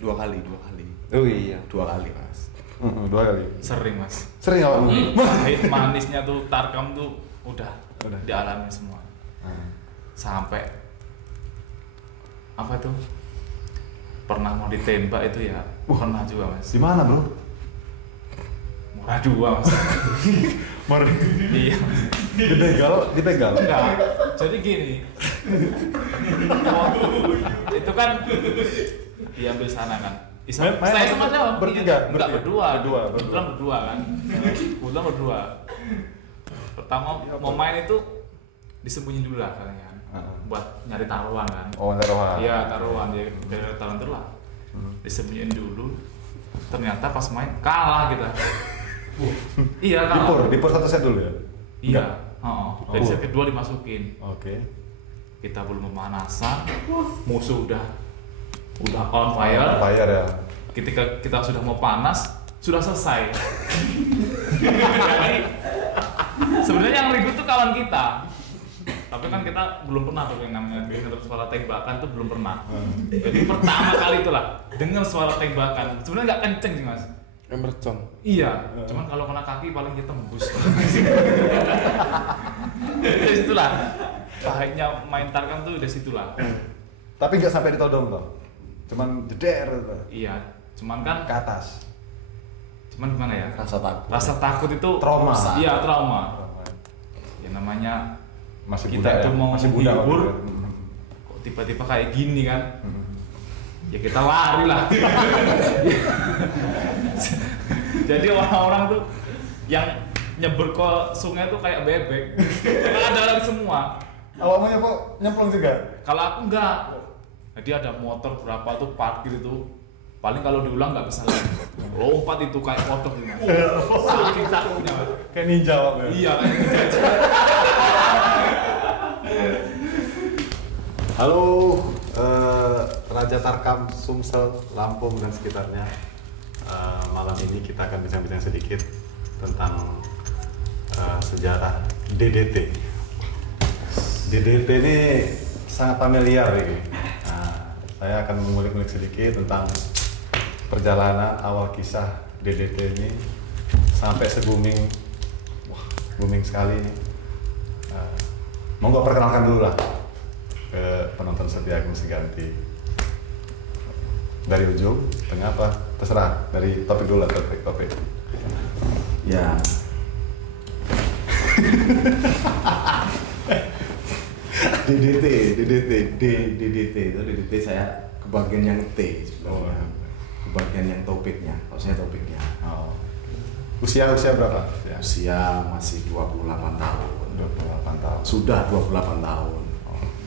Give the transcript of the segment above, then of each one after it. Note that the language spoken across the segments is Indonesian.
Dua kali. Oh iya. 2 kali mas. 2 kali. Sering mas. Sering apa? Pahit manisnya tuh Tarkam tuh udah dialami semua. Sampai apa tuh? Pernah mau ditembak itu ya. Pernah juga mas. Di mana bro? Murah 2 mas. Iya. Dibegal. Enggak. Jadi gini. Itu kan diambil sana kan. Saya sama siapa? Bertiga. Enggak berdua. Berdua. Berdua kan. Kebetulan berdua. Pertama mau main itu disembunyiin dulu lah katanya kan. Buat nyari taruhan kan. Oh, taruhan. Iya, taruhan ya. Dari taruhan itu lah. Disembunyiin dulu. Ternyata pas main kalah kita. Iya kalah. Dipur 1 set dulu ya? Iya. Dari set kedua dimasukin. Oke. Kita belum pemanasan. Musuh udah on fire. Ya. Ketika kita sudah mau panas, sudah selesai. Jadi sebenarnya yang ribut tuh kawan kita. Tapi kan kita belum pernah tuh yang namanya dengar suara tembakan tuh belum pernah. Jadi pertama kali itulah dengar suara tembakan. Sebenarnya nggak kenceng sih mas. Mercon. Iya. Cuman kalau kena kaki paling dia tembus. Dari situlah pahitnya main Tarkam tuh dari situlah. Tapi nggak sampai ditodong toh? Cuman jeder gitu. Iya. Cuman kan Ke atas. cuman gimana ya? Rasa takut itu Trauma. Iya, trauma. Ya namanya Masih kita budak itu ya? mau Masih budak menghibur, waktu itu. kok tiba-tiba kayak gini kan? Ya kita lari lah. Jadi orang-orang tuh yang nyebur ke sungai tuh kayak bebek. Karena ada lari semua. Awakmu kok nyemplung juga? Kalau aku enggak. Jadi ada motor berapa tuh parkir itu. Paling kalau diulang nggak bisa lagi. Lompat itu kayak kodok gitu. Saking takutnya. Mas. Kayak ninja waktu itu. Iya kayak gitu. Halo, Raja Tarkam, Sumsel, Lampung dan sekitarnya. Malam ini kita akan bincang-bincang sedikit tentang sejarah DDT. DDT ini sangat familiar ini. Nah, saya akan mengulik-ulik sedikit tentang perjalanan awal kisah DDT ini sampai se-booming, booming sekali ini. Monggo perkenalkan dulu lah ke penonton setia Agung Seganti. Dari ujung, tengah apa? Terserah, dari topik dulu lah, topik. Ya. DDT itu saya kebagian yang T sebenarnya. Kebagian yang topiknya. Kalau saya topiknya. Oh. Usia berapa? Usia masih 28 tahun. 28 tahun. Sudah 28 tahun.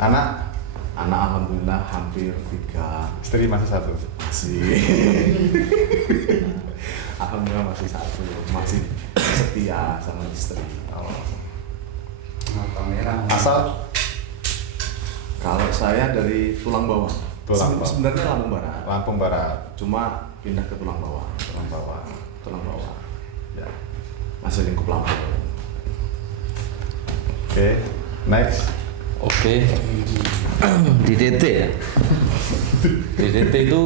Anak? Anak alhamdulillah hampir 3. Istri masih 1? Masih. Alhamdulillah masih 1. Masih setia sama istri. Asal? Kalau saya dari Tulang Bawah. Tulang Bawah. Sebenarnya Lampung Barat. Lampung Barat. Cuma pindah ke Tulang Bawah. Tulang Bawah. Ya. Masih lingkup Lampung. Oke, next. Oke. DDT ya. DDT itu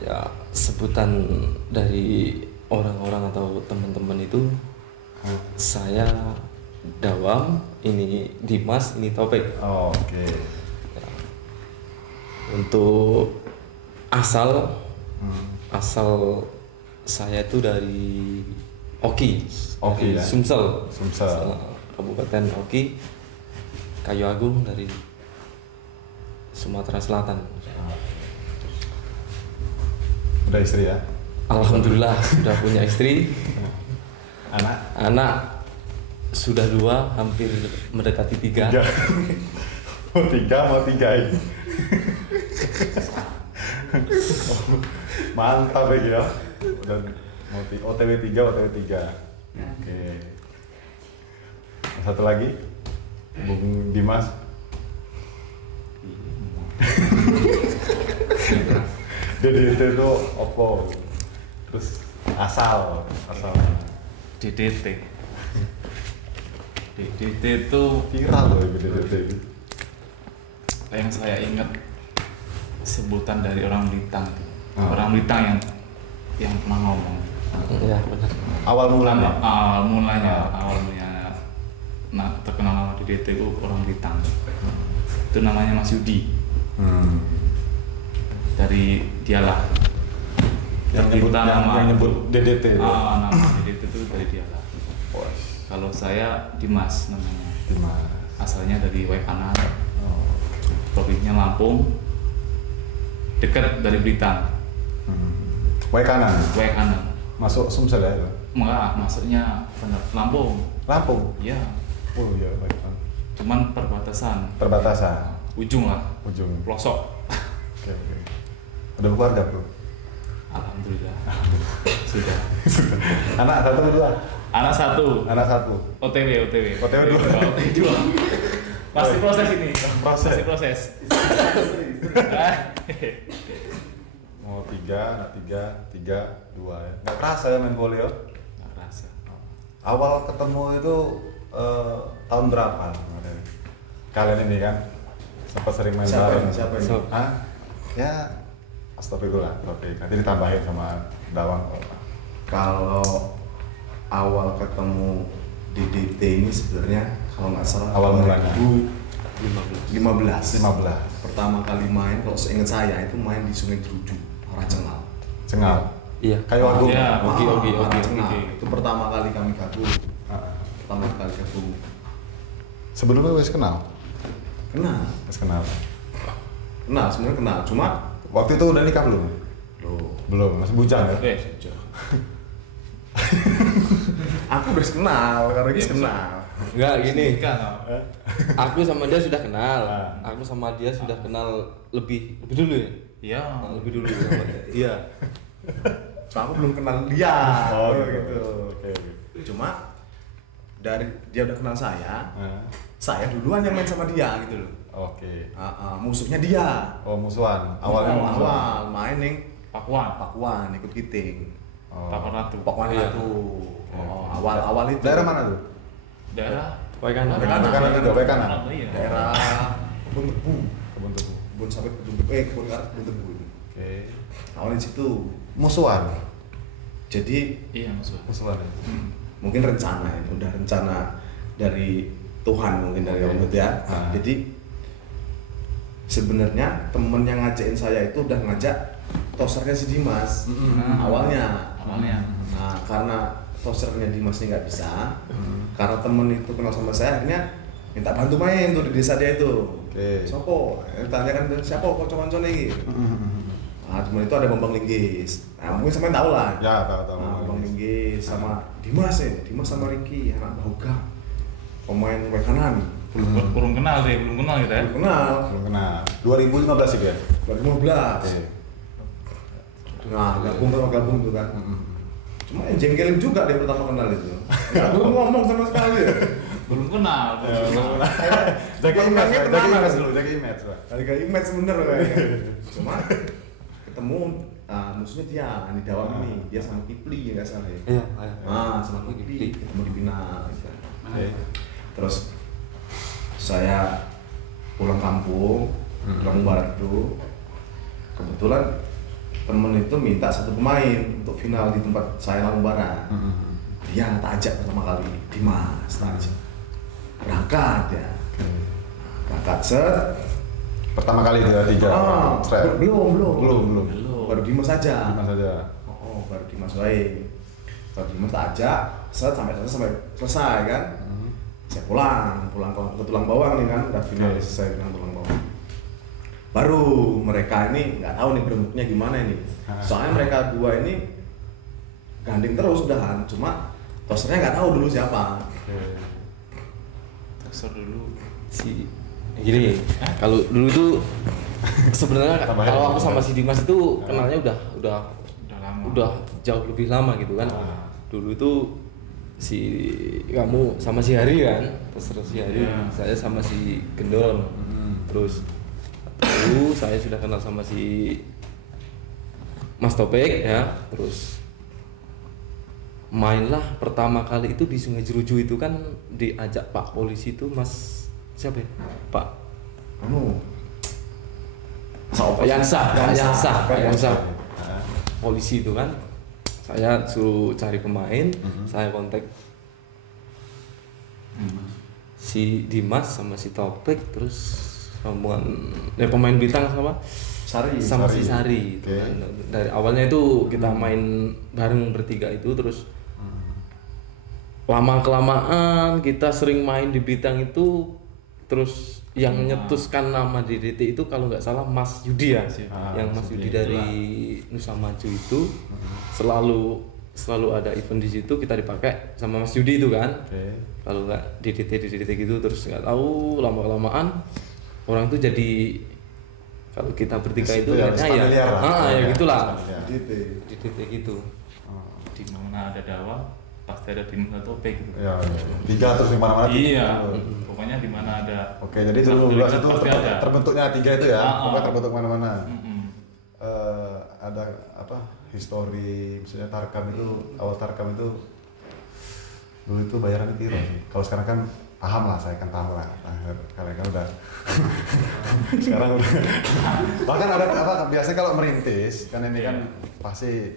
ya sebutan dari orang-orang atau teman-teman itu. Saya Dawam, ini Dimas, ini Topik. Oh, oke. Untuk asal saya itu dari Oki, Oki dari ya? Sumsel, Sumsel. Kabupaten Oki, Kayu Agung dari Sumatera Selatan. Udah istri ya? Alhamdulillah sudah punya istri, Anak? sudah 2, hampir mendekati 3. 3. mau 3 ini. Mantap ya. Dan mau OTW 3. Oke. Satu lagi, Bung Dimas. DDT itu opo? Terus asal. DDT itu Viral loh DDT itu. yang saya ingat sebutan dari orang Blitar. Oh. Orang Blitar yang pernah ngomong. Iya benar. Awal mulanya. Awal mulanya terkenal nama DDT itu orang Blitar. Itu namanya Mas Yudi. Dari dialah. Yang nyebut DDT. Nama DDT itu dari dialah. Kalau saya Dimas namanya. Dimas. Asalnya dari Waikanan. Provinsinya Lampung. Dekat dari Blitar. Waikanan. Masuk Sumsel ya? Enggak, masuknya benar Lampung. Lampung. Iya. Oh iya, Waikanan. Cuman perbatasan. Ujung lah. Pelosok. Oke. Udah berkeluarga bro? Alhamdulillah. Sudah. Anak satu dua. Anak satu. OTW. OTW dua. Pasti proses ini. Proses. Pasti proses. Oh 3, anak 3, 2 ya. Nggak kerasa ya main volley ya? Nggak kerasa. Awal ketemu itu tahun berapa? Kalian ini kan sempat sering main bareng. Siapa ini? Hah? Ya, astagfirullah. Oke, nanti ditambahin sama Dawang. Kalau awal ketemu di DT ini sebenarnya kalau nggak salah Awal mulanya. 2015. 15. Pertama kali main, kalau seingat saya itu main di Sungai Druju, arah Cengal. Cengal. Iya. Kayu Agung. Iya. Oke. Arah Cengal. Oke. Itu pertama kali kami gabung. Ah. Sebelumnya wes kenal? Kenal, sebenarnya kenal. Cuma Waktu itu udah nikah belum? Belum, masih bujang ya? aku udah kenal, karena Iya, kenal. Enggak gini. Kan. Aku sama dia sudah kenal. Ah. Aku sama dia sudah kenal lebih dulu ya. Iya. Lebih dulu sama dia. Iya. Cuma aku belum kenal dia. Oh, gitu. Oke. Cuma dari dia udah kenal saya, Ah. saya duluan yang main sama dia gitu loh. Oke. Musuhnya dia. Oh musuhan. Awalnya musuhan. awal main nih Pakuan. ikut kiting. Oh. Pakuan Ratu. Pakuan Iya. itu. Awal itu. Daerah mana tuh? Daerah. Waikanan. Waikanan juga, Waikanan. Iya. Daerah Kebun Tebu. Kebun Tebu. Kebun sawit Kebun Tebu. Kebun karet Kebun Tebu itu. Oke. Awalnya di situ. Musuhan. Jadi Iya musuh. Musuhan. Ya? mungkin rencana ini udah rencana dari Tuhan mungkin dari Oke. Allah itu ya. Ah. Jadi sebenarnya temen yang ngajakin saya itu udah ngajak tosernya si Dimas. Awalnya. Nah, karena tosernya Dimas ini nggak bisa, karena temen itu kenal sama saya, akhirnya minta bantu main tuh di desa dia itu. Oke. Sopo, tanyakan siapa kocok-kocok nih. Nah, temen itu ada Bambang Linggis. Nah, mungkin sampai tahu lah. Ya, tahu. Nah, Bambang Linggis sama Dimas Dimas sama Ricky, anak Bahuga, pemain Waikanan. Belum kenal kita ya. Belum kenal. Belum kenal. 2015 sih ya. 2015. Oke. Nah, gabung tuh kan. Cuma yang jengkelin juga dia pertama kenal itu. Nggak belum ngomong sama sekali. Belum kenal. Jaga image, Orangnya jaga kenal. image dulu, jaga image. Pak. Harga image bener kayaknya. Cuma ketemu musuhnya dia di Dawang ini, dia sama Kipli nggak salah ya. Iya. Sama Kipli ketemu di Pinang. Oke. Terus saya pulang kampung, pulang barat itu kebetulan temen itu minta satu pemain untuk final di tempat saya Lampung Barat. Dia tak ajak pertama kali, Dimas tak ajak. Berangkat ya. Berangkat set. Pertama kali dia belum. Baru Dimas aja. Dimas aja. Baru Dimas baik. Baru Dimas tak ajak, set sampai selesai kan. Saya pulang ke Tulang Bawang nih kan, udah final selesai dengan Tulang Bawang. Baru mereka ini nggak tahu nih bentuknya gimana ini. Soalnya mereka dua ini gandeng terus udahan, cuma tosernya nggak tahu dulu siapa. Toser dulu. Gini, kalau dulu tuh sebenarnya Tambahin. kalau aku sama si Dimas itu kenalnya udah lama. udah jauh lebih lama gitu kan. Dulu itu si kamu sama si Hari kan, terus si Hari, Iya. saya sama si Gendol. Terus saya sudah kenal sama si Mas Topik ya, terus mainlah pertama kali itu di Sungai Jeruju itu kan diajak Pak Polisi itu Mas siapa ya? Pak yang sah Nah, polisi itu kan. Saya suruh cari pemain, saya kontak si Dimas sama si Topik, terus rombongan pemain bintang sama si Sari. Itu kan. Dari awalnya itu kita main bareng bertiga itu, terus lama kelamaan kita sering main di bintang itu, terus yang nyetuskan nama di DT itu kalau nggak salah Mas Yudi ya, yang Mas Yudi dari Nusa Maju itu selalu ada event di situ, kita dipakai sama Mas Yudi itu kan. Kalau nggak di DT gitu, terus nggak tahu lama kelamaan orang itu jadi, kalau kita bertiga itu kayaknya ya gitulah di DT gitu. Di mana ada Dawa pasti ada Dimas atau Topik gitu. Ya, tiga terus di mana-mana. Iya. Pokoknya di mana ada. Oke, jadi 2012 itu terbentuknya tiga itu ya. Pokoknya terbentuk mana-mana. Ada apa? Histori, misalnya Tarkam itu, awal Tarkam itu dulu itu bayarannya piro sih. Kalau sekarang kan paham lah, saya kan paham lah. Kalian kan udah sekarang udah. Bahkan ada apa? Biasanya kalau merintis kan ini kan pasti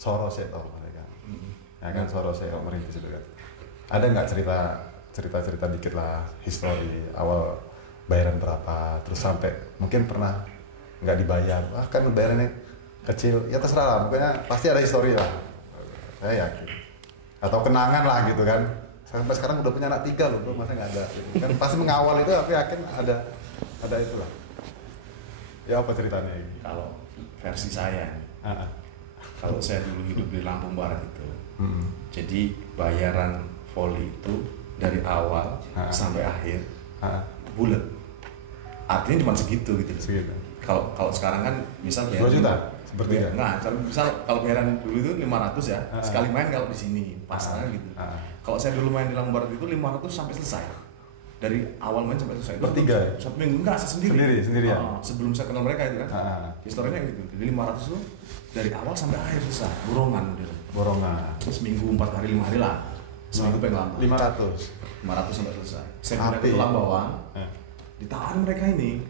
Soros ya toh. Ya kan Soros ya kalau merintis itu kan. Ada nggak cerita dikit lah histori awal bayaran berapa, terus sampai mungkin pernah nggak dibayar, kan bayarannya kecil, ya terserah lah, pokoknya pasti ada histori lah, saya yakin, atau kenangan lah gitu kan. Sampai sekarang udah punya anak 3 loh bro, masa nggak ada gitu. Kan pasti mengawal itu, aku yakin ada itulah. Ya apa ceritanya ini? Kalau versi saya, kalau saya dulu hidup di Lampung Barat itu, jadi bayaran voli itu dari awal sampai akhir bulat, artinya cuma segitu gitu. Kalau sekarang kan misal 2 juta seperti ya. Nah, misal kalau bayaran dulu itu 500 ya, sekali main kalau di sini pasangan gitu. Kalau saya dulu main di Lampung Barat itu 500 sampai selesai. Dari awal main sampai selesai. Bertiga? Satu minggu enggak, saya sendiri. Sendiri ya? Sebelum saya kenal mereka itu kan. Historinya gitu. Jadi 500 itu dari awal sampai akhir selesai. Borongan. Terus minggu 4 hari 5 hari lah. Seminggu paling lama. 500 sampai selesai. Saya pindah ke Tulang Bawang. Ditahan mereka ini.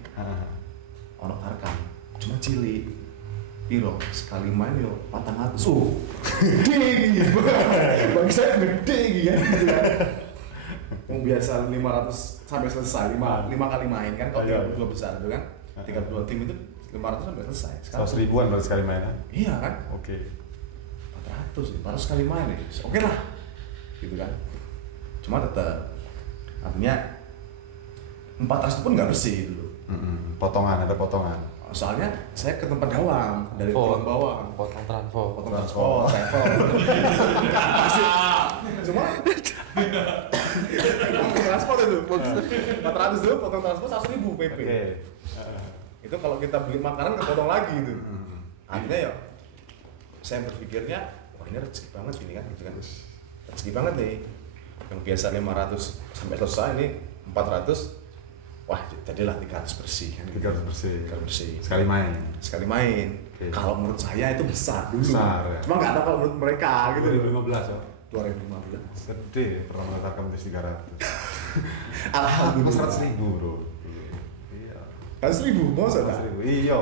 Ono Tarkam. Cuma cilik. Piro sekali main yo 400. Gede gitu. Bagi saya gede gitu kan. Yang biasa 500 sampai selesai, 5 kali main kan, kalau 32 besar itu kan, 32 tim itu 500 sampai selesai. 100 ribuan berarti sekali main kan? Iya kan? Oke. 400 sekali main ya, oke lah, gitu kan. Cuma tetap, artinya 400 pun nggak bersih dulu. Potongan, ada potongan. Soalnya saya ke tempat gawang dari Tulang Bawang. Potong transport. Travel. Cuma transport itu 400 dulu, potong transport 1.000 PP. Itu kalau kita beli makanan kepotong lagi itu. Artinya ya saya berpikirnya, wah ini rezeki banget ini kan, gitu kan. Rezeki banget nih. Yang biasa 500 sampai selesai ini 400. Wah, jadilah 300 bersih kan. 300 bersih. Sekali main. Kalau menurut saya itu besar dulu. Besar ya. Cuma nggak tahu kalau menurut mereka gitu. 2015 ya. 2015. Gede, pernah meletakkan di 300. Alhamdulillah. 100 ribu bro. Iya. 100 ribu, mau sudah? 100 ribu, iya.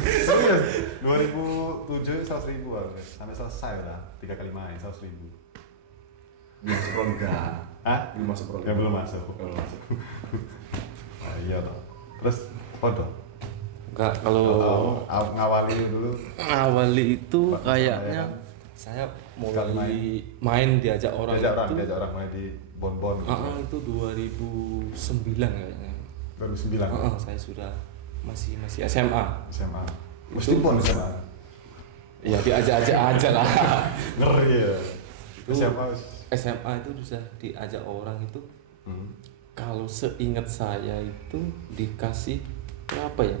Serius, 2007 100 ribu sampai selesai udah 3 kali main 100 ribu. Belum masuk Proliga. Belum masuk Proliga. Ya belum masuk. Iya toh. Terus podo. Enggak, kalau ngawali dulu. Ngawali itu kayaknya saya mulai main diajak orang. Diajak orang main di Bon-Bon gitu. Itu 2009 kayaknya. 2009. Saya sudah masih SMA. Mesti Bon SMA. Iya, diajak-ajak aja lah. Ngeri ya. SMA itu bisa diajak orang itu. Kalau seingat saya itu dikasih berapa ya?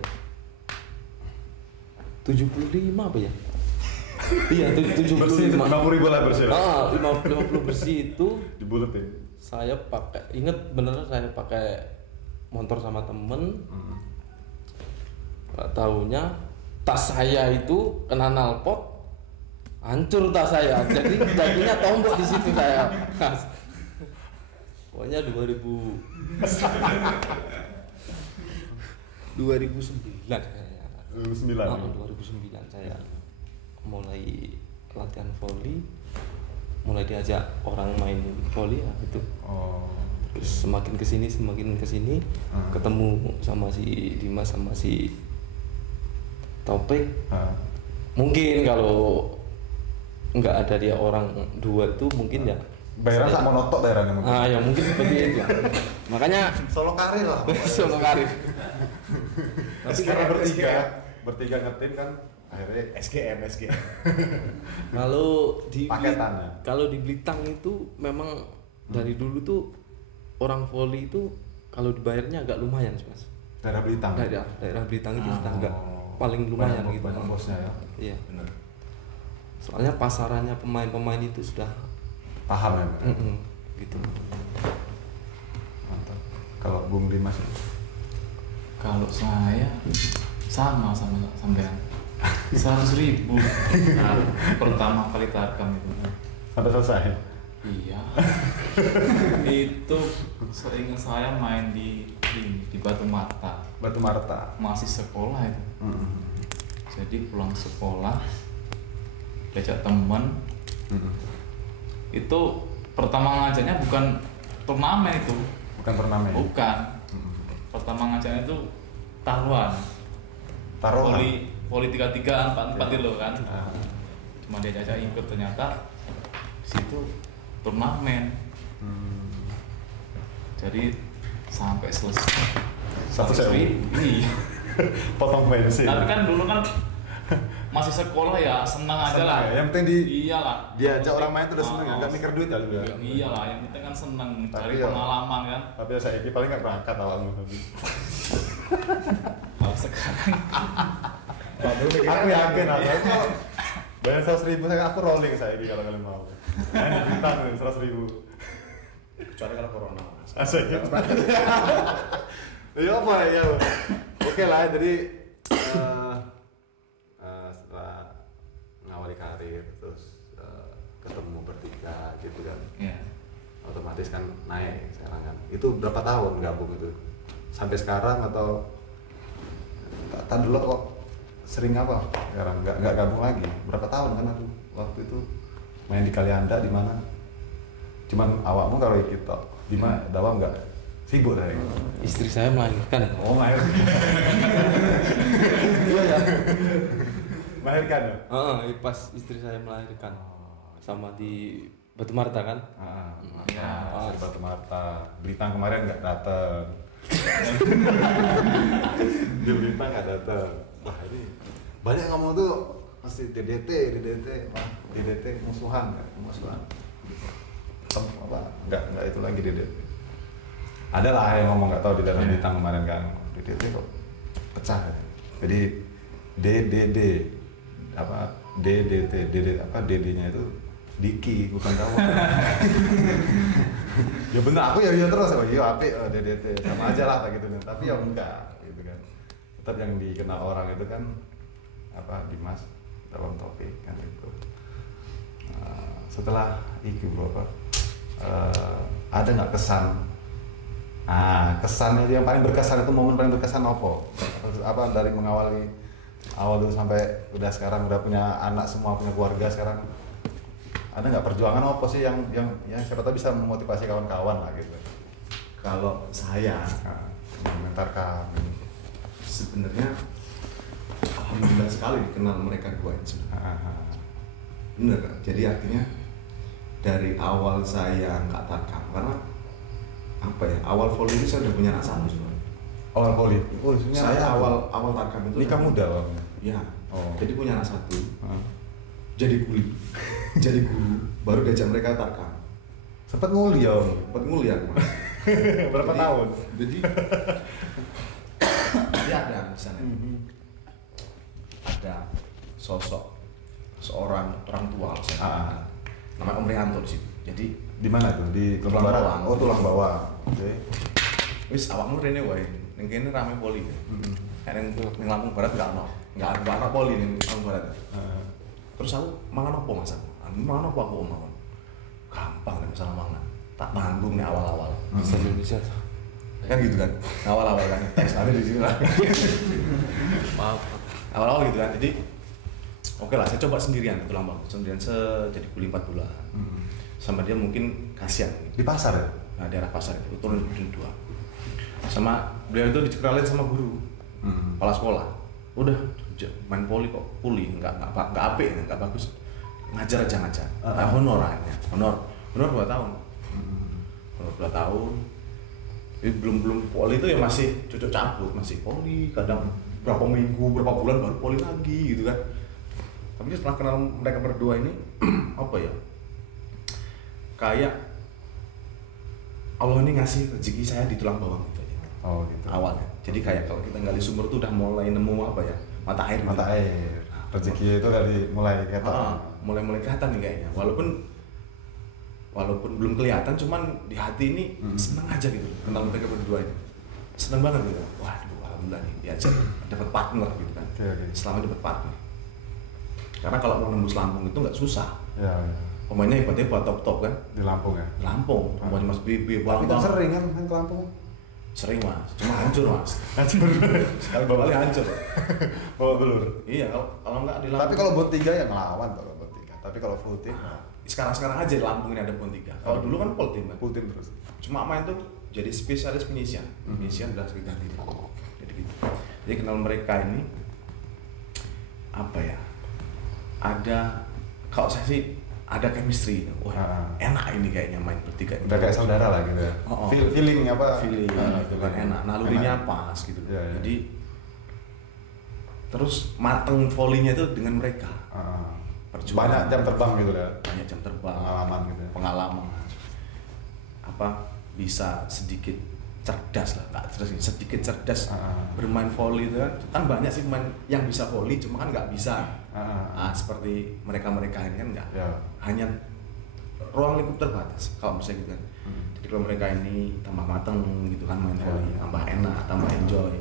75 apa ya? Iya, 75. 50 ribu lah bersih. 50 bersih itu dibuletin. Saya inget bener saya pakai motor sama temen. Gak taunya tas saya itu kena knalpot, hancur tas saya. Jadi jadinya tombok di situ saya. Pokoknya 2009 kayaknya. 2009 saya mulai latihan voli, mulai diajak orang main voli ya itu. Terus semakin kesini ketemu sama si Dimas sama si Topik. Mungkin kalau nggak ada dia orang dua tuh mungkin ya bayaran sama notok bayarannya mungkin. Ya mungkin seperti itu ya. Makanya solo karir lah. Solo karir. Tapi karena bertiga ngetim kan akhirnya SGM. Kalau di Blitar itu memang dari dulu tuh orang voli itu kalau dibayarnya agak lumayan Mas. Daerah Blitar. Daerah Blitar itu sudah agak paling lumayan gitu. Banyak bosnya ya. Iya. Benar. Soalnya pasarannya pemain-pemain itu sudah paham ya. Gitu. Mantap. Kalau Bung Dimas? Kalau saya sama sampean 100.000 pertama kali tarkam itu sampai selesai. Iya. Itu seingat saya main di Batu Marta masih sekolah itu. Jadi pulang sekolah diajak teman. Itu pertama ngajarnya bukan turnamen itu. Bukan. Pertama ngajarnya itu taruhan. Voli 3-3 4-4 itu kan. Cuma diajak ikut, ternyata situ turnamen. Jadi sampai selesai. 100.000. Iya. Potong bensin. Tapi kan dulu kan masih sekolah ya, senang aja lah. Yang penting iyalah. Diajak orang main tuh udah seneng, enggak mikir duit ya lu ya. Iyalah, yang penting kan seneng, cari Tapi pengalaman kan. Tapi saya ini paling enggak berangkat awalnya. Kalau sekarang aku yakin aku bayar 100.000 aku rolling saya kalau kalian mau. Main bintang 100.000. Kecuali kalau corona. Asik. Ya apa ya? Oke lah, jadi setelah mengawali karir terus ketemu bertiga gitu kan. Iya. Otomatis kan naik sekarang kan. Itu berapa tahun gabung itu? Sampai sekarang atau tak dulu kok sering apa? Sekarang nggak gabung lagi. Berapa tahun kan aku waktu itu main di Kalianda di mana? Cuman awakmu kalau kita di mana Dawang nggak sibuk dari Istri saya melahirkan. Oh melahirkan. Iya ya. Melahirkan ya? Pas istri saya melahirkan sama di Batu Marta kan? Ya, di Batu Marta. Blitar kemarin nggak datang. Di Blitar nggak datang. Wah ini banyak ngomong tuh pasti DDT musuhan. Apa? Nggak itu lagi DDT. Ada lah yang ngomong nggak tahu di dalam Blitar kemarin kan. DDT kok pecah. Jadi DDD apa DDT apa DD-nya itu Diki bukan kamu. Ya bener aku ya terus ya apik DDT sama aja lah gitu kan. Tapi ya enggak gitu kan. Tetap yang dikenal orang itu kan apa Dimas dalam topik kan itu. Setelah itu bro apa ada nggak kesan? Kesannya yang paling berkesan itu momen paling berkesan apa dari mengawali awal dulu sampai udah sekarang udah punya anak semua punya keluarga sekarang ada nggak perjuangan apa sih yang siapa tahu bisa memotivasi kawan-kawan lah gitu. Kalau saya komentarkan sebenarnya alhamdulillah sekali dikenal mereka dua itu. Bener kan? Jadi artinya dari awal saya nggak tarkam karena apa ya awal voli itu saya udah punya anak satu sebenarnya. Awal voli? Saya awal tarkam itu nikah muda awalnya? Iya. Jadi punya anak satu. Jadi guru baru diajak mereka tarkam. Sempet nguli ya? Sempet nguli ya Mas. Berapa tahun? Jadi ya ada misalnya ada sosok seorang orang tua namanya Om Rianto di situ. Jadi di mana tuh? Di Tulang Bawang. Oh Tulang Bawang. Oke. Wis awakmu rene wae. Ning kene rame poli. Ning Lampung Barat enggak ono poli ning Lampung Barat. Terus aku mangan apa Mas? Mangan apa aku mangan? Gampang nek masalah mangan. tak tanggung nih awal-awal. Bisa Indonesia tuh. Kan gitu kan, awal-awal kan, teks ada di sini lah. Maaf. Awal-awal gitu kan, jadi oke lah, saya coba sendirian ke Tulang Bawang, sendirian jadi kuli 4 bulan. Sama dia mungkin kasihan. Di pasar ya? Nah, daerah pasar itu turun 2. Sama beliau itu dicekralin sama guru, kepala sekolah. Udah main poli kok, nggak apik, nggak bagus. Ngajar aja ngajar. Honor aja, honor 2 tahun. Honor 2 tahun. Jadi belum poli itu ya masih cocok campur, masih poli, kadang berapa minggu, berapa bulan baru poli lagi gitu kan. Tapi setelah kenal mereka berdua ini, apa ya? Kayak Allah ini ngasih rezeki saya di Tulang Bawang gitu aja. Oh gitu. Awalnya. Jadi kayak kalau kita gali sumur tuh udah mulai nemu apa ya? Mata air. Mata air. Rezeki itu dari mulai kelihatan. Mulai kelihatan nih kayaknya. Walaupun belum kelihatan, cuman di hati ini seneng aja gitu kenal mereka berdua ini. Seneng banget gitu. Waduh, alhamdulillah nih diajak dapat partner gitu kan. Okay. Selama dapat partner. Karena kalau mau nembus Lampung itu nggak susah. Ya. Pemainnya hebat-hebat top kan. Di Lampung ya. Lampung, pemain Mas Bibi, Tapi kan sering kan ke Lampung. Sering Mas, cuma hancur Mas. Hancur. Sekali kali hancur. Bawa belur. Iya, kalau nggak di Lampung. Tapi kalau Bon 3 ya ngelawan kalau Bon 3. Tapi kalau full team sekarang aja di Lampung ini ada Bon 3. Kalau dulu kan full team kan. Full team terus. Cuma main tuh jadi spesialis penyisian. Penyisian udah ganti. Jadi gitu. Jadi kenal mereka ini apa ya? Ada kalau saya sih ada chemistry. Wah, enak ini kayaknya main bertiga. Udah kayak saudara lah gitu ya. Feeling apa? Feeling itu kan enak. Nalurinya pas gitu. Ya. Jadi terus mateng volley-nya itu dengan mereka. Banyak jam terbang gitu ya. Banyak jam terbang. Pengalaman gitu ya. Pengalaman. Apa bisa sedikit cerdas lah, nggak sedikit cerdas bermain volley itu kan banyak sih pemain yang bisa volley cuma kan nggak bisa. Seperti mereka ini kan nggak. Ya. Hanya ruang lingkup terbatas kalau misalnya gitu kan. Jadi kalau mereka ini tambah mateng gitu kan main volley, tambah enak, tambah enjoy.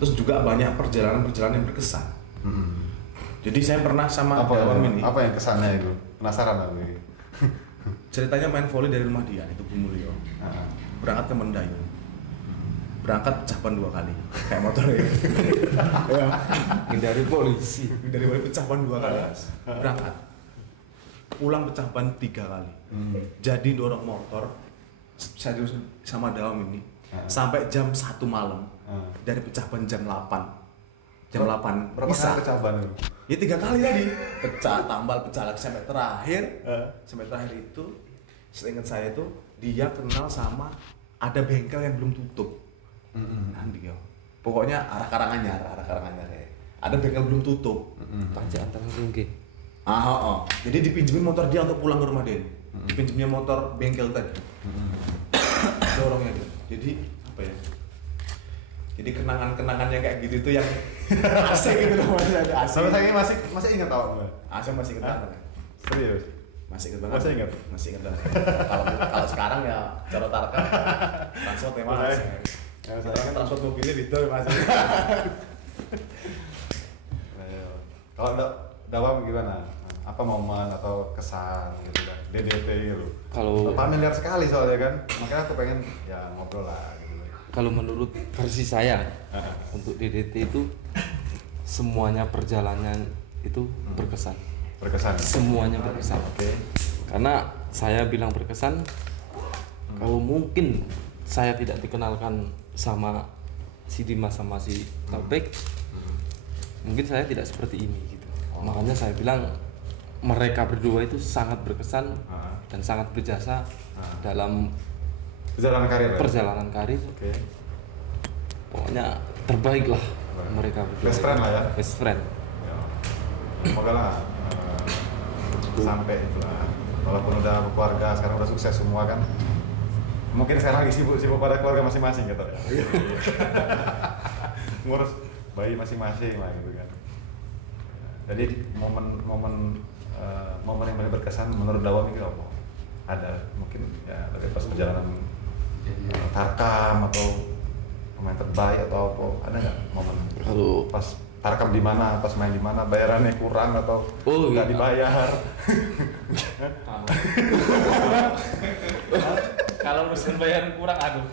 Terus juga banyak perjalanan yang berkesan. Jadi saya pernah sama Dawam ini. Apa yang kesannya itu? Penasaran aku ini. Ceritanya main volley dari rumah dia itu Bu Mulyo. Berangkat ke Mendayung. Berangkat pecah ban 2 kali kayak motor ya. Hindari polisi. Dari pecah ban 2 kali. Berangkat. Pulang pecah ban 3 kali. Jadi dorong motor saya sama Dawam ini sampai jam 1 malam. Dari pecah ban jam 8. Jam 8 berapa kali pecah ban itu? Ya 3 kali tadi. Pecah, tambal, pecah lagi sampai terakhir. Sampai terakhir itu seingat saya itu dia kenal sama ada bengkel yang belum tutup. Nanti ya. Pokoknya arah Karanganyar ya. Ada bengkel belum tutup. Pajak antara Rungge. Jadi dipinjemin motor dia untuk pulang ke rumah Den. Dipinjemnya motor bengkel tadi. Dorongnya gitu. Jadi apa ya? Jadi kenangan-kenangan yang kayak gitu itu yang asik gitu loh, masih ada asik. Sampai saya masih ingat tau nggak? Saya masih ingat banget. Serius? Masih ingat banget. Masih ingat banget. Kalau sekarang ya cara Tarka transport ya Mas. Transport mobilnya gitu Mas. Kalau Dawam gimana? Apa momen atau kesan gitu kan? DDT gitu. Kalau familiar sekali soalnya kan, makanya aku pengen ya ngobrol lah. Kalau menurut versi saya untuk DDT itu semuanya perjalanan itu berkesan. Semuanya berkesan. Karena saya bilang berkesan kalau mungkin saya tidak dikenalkan sama si Dimas sama si Taufik, mungkin saya tidak seperti ini gitu. Makanya saya bilang mereka berdua itu sangat berkesan dan sangat berjasa dalam perjalanan karir. Pokoknya terbaik lah mereka berdua. Best friend lah ya. Best friend. Semoga lah sampai itulah. Walaupun udah berkeluarga, sekarang udah sukses semua kan. Mungkin sekarang lagi sibuk pada keluarga masing-masing gitu ya. Ngurus bayi masing-masing lah gitu kan. Jadi momen yang paling berkesan menurut Dawam itu apa? Ada mungkin ya dari pas perjalanan Tarkam atau pemain terbaik atau apa, ada nggak momen kalau pas Tarkam di mana, pas main di mana, bayarannya kurang atau nggak dibayar? Kalau urusan bayaran kurang, aduh.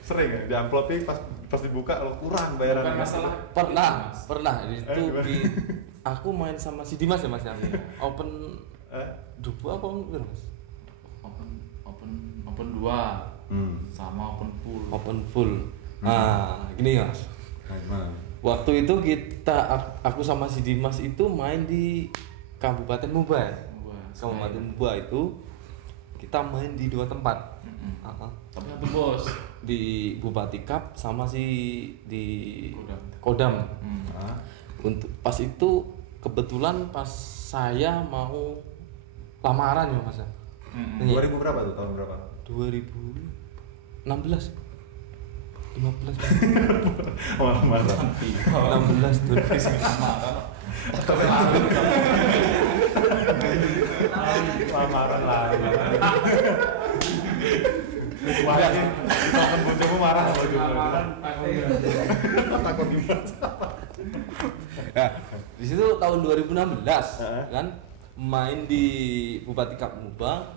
Sering ya, di amplopnya pas dibuka lo kurang bayaran. Bukan masalah. Pernah itu aku main sama si Dimas ya Mas ya. Open dubu apa enggak Mas? Open 2 sama open full. Gini Mas. Waktu itu aku sama si Dimas itu main di Kabupaten Muba. Kabupaten Muba itu kita main di 2 tempat. Tapi satu bos di Bupati Cup sama di Kodam. Untuk pas itu kebetulan pas saya mau lamaran ya Mas. 2000 berapa tuh? Tahun berapa? 2016. 15. Oh, masa. 16 2000 sama kan. Lamaran lagi. Wajib, telepon bojomu marah sama bojomu. Takut gimana? Nah, di situ tahun 2016 kan main di Bupati Cup Muba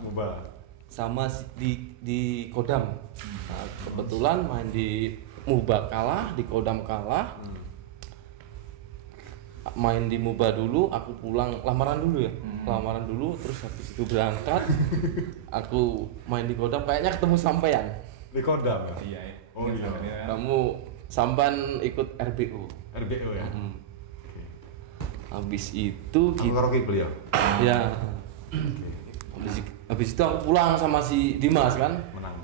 sama di Kodam. Nah, kebetulan main di Muba kalah, di Kodam kalah. Main di Muba dulu, aku pulang lamaran dulu ya. Lamaran dulu terus habis itu berangkat. Aku main di Kodam kayaknya ketemu sampean. Di Kodam ya? Iya. Oh iya. Kamu sampan ikut RBU. RBU ya. Habis itu Aku karaoke beliau. Ya. Habis itu aku pulang sama si Dimas kan. Menang.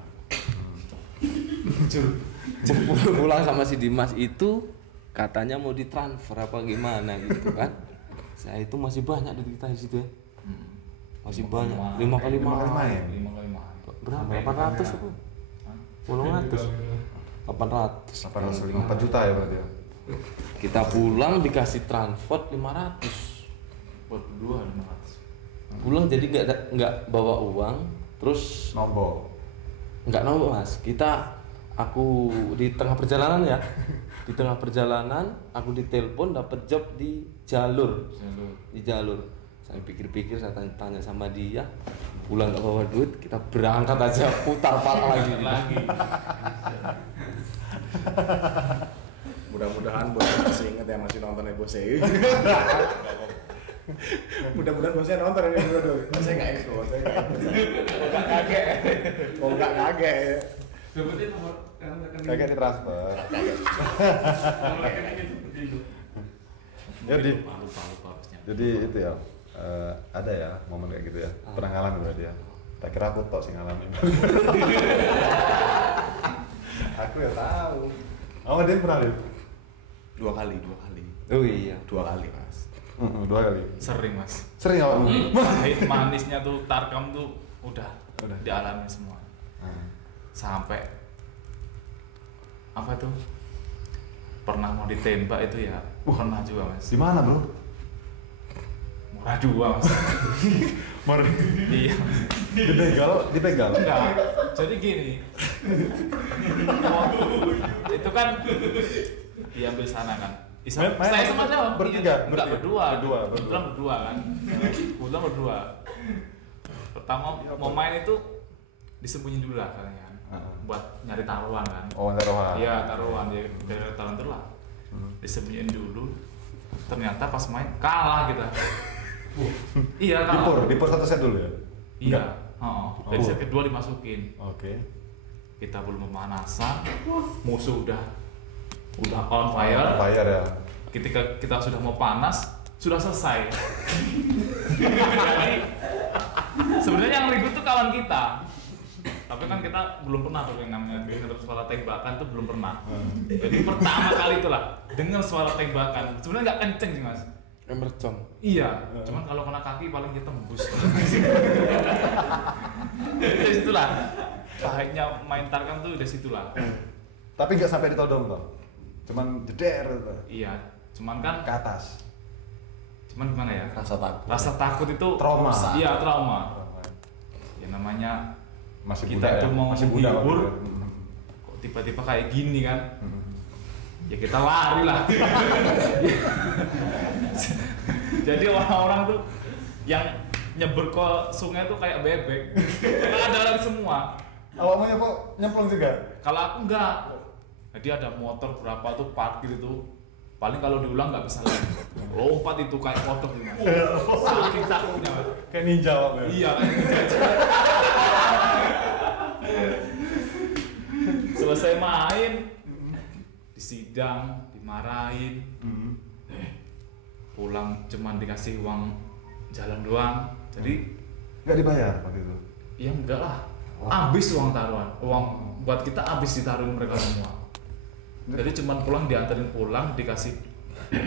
Pulang sama si Dimas itu katanya mau ditransfer apa gimana gitu kan. Saya itu masih banyak duit kita di situ ya. Masih banyak. 5 kali main. 5 kali main. Berapa? 800 apa? 800. 4 juta ya berarti ya. Kita pulang dikasih transfer 500. Buat berdua 500. Pulang jadi nggak bawa uang, terus Nombok. nggak nombok Mas. Aku di tengah perjalanan ya. Di tengah perjalanan aku ditelepon dapat job di jalur. Di jalur. Saya pikir-pikir, saya tanya sama dia, pulang nggak bawa duit, kita berangkat aja putar pala lagi. Mudah-mudahan bos masih inget ya, masih nonton ya bos ya. Mudah-mudahan bosnya nonton ini bro. Saya nggak inget bos, saya nggak kaget. Oh nggak kaget. Sebutin nomor rekening. Kayak ditransfer. Lupa. Jadi itu ya, ada ya momen kayak gitu ya. Pernah ngalamin berarti ya. Tak kira aku tok sih ngalamin. Aku ya tahu. Oh, dia pernah lihat? 2 kali. Oh iya. 2 kali mas. 2 kali. Sering mas. Sering awak? Pahit manisnya tuh Tarkam tuh udah dialami semua. Sampai apa tuh? Pernah mau ditembak itu ya. Pernah juga mas. Di mana bro? Murah 2 mas. Iya. Dipegal. Enggak. Jadi gini. Itu kan diambil sana kan. Saya sama siapa? Bertiga. Enggak berdua. Berdua. Berdua kan. Kebetulan berdua. Pertama mau main itu disembunyi dulu lah katanya kan. Buat nyari taruhan kan. Oh, taruhan. Iya, taruhan ya. Dari taruhan itu lah. Disembunyiin dulu. Ternyata pas main kalah kita. Iya kalah. Dipur 1 set dulu ya? Iya. Dari set kedua dimasukin. Oke. Kita belum pemanasan, musuh udah on fire. Ya. Ketika kita sudah mau panas, sudah selesai. Jadi sebenarnya yang ribut tuh kawan kita. Tapi kan kita belum pernah tuh yang namanya dengar suara tembakan tuh belum pernah. Jadi pertama kali itulah dengar suara tembakan. Sebenarnya nggak kenceng sih mas. Emerson. Iya, cuman kalau kena kaki paling dia tembus. Dari situlah pahitnya main Tarkam tuh dari situlah. Tapi nggak sampai ditodong toh? Cuman jeder gitu. Iya, cuman kan Ke atas. cuman gimana ya? Rasa takut itu Trauma. Iya, trauma. Ya namanya Masih kita muda itu ya? mau Masih muda menghibur, waktu itu. kok tiba-tiba kayak gini kan? Ya kita lari lah. Jadi orang-orang tuh yang nyebur ke sungai tuh kayak bebek. Karena ada lari semua. Awakmu kok nyemplung juga? Kalau aku enggak. Jadi ada motor berapa tuh parkir itu. Paling kalau diulang nggak bisa lagi. Lompat itu kayak kodok gitu. Saking takutnya. Kayak ninja waktu. Iya kayak ninja. Selesai main, disidang, dimarahin. Pulang cuman dikasih uang jalan doang. Jadi nggak dibayar waktu itu? ya enggak lah. Habis uang taruhan. Uang buat kita habis ditaruhin mereka semua. Jadi cuman pulang dianterin pulang dikasih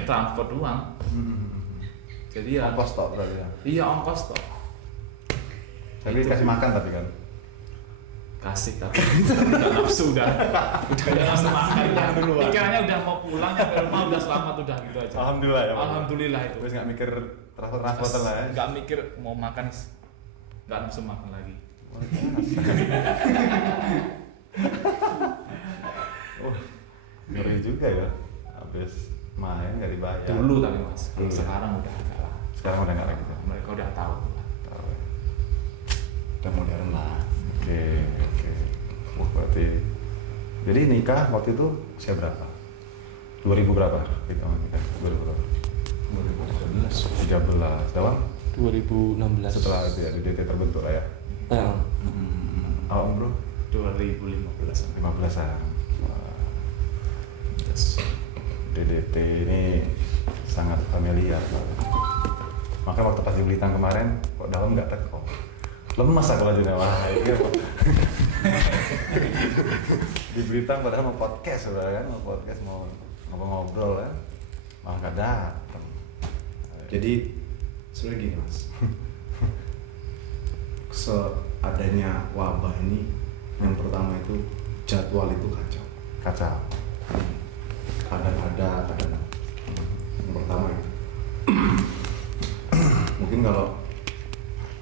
transfer doang. Jadi ya ongkos tok berarti ya. Iya ongkos tok. Tapi kasih makan tapi kan. Kasih tapi udah nafsu udah nafsu makan dulu. Pikirannya udah mau pulang nyampe rumah udah selamat udah gitu aja. Alhamdulillah ya. Alhamdulillah itu. Terus nggak mikir transport lah ya. Nggak mikir mau makan, nggak nafsu makan lagi. Oh, ngeri juga ya. Habis main nggak dibayar. Dulu tapi mas, kalau sekarang udah enggak lah. Sekarang udah nggak lagi. Mereka udah tahu. Tahu. Udah modern lah. Oke. Wah, berarti jadi nikah waktu itu usia berapa? 2000 berapa? Kita nikah 2000 berapa? 2013. Dalam 2016. setelah itu ya DDT terbentuk lah ya. Bro? 2015. 15-an. Yes. DDT ini sangat familiar. Maka waktu pas di Blitar kemarin, kok dalam nggak teko. Lemas aku lagi wah itu apa? Di Blitar padahal mau podcast kan, mau ngobrol kan, malah nggak datang. Jadi sebenarnya gini mas, seadanya wabah ini yang pertama itu jadwal itu kacau. Kadang ada, kadang enggak. Yang pertama itu mungkin kalau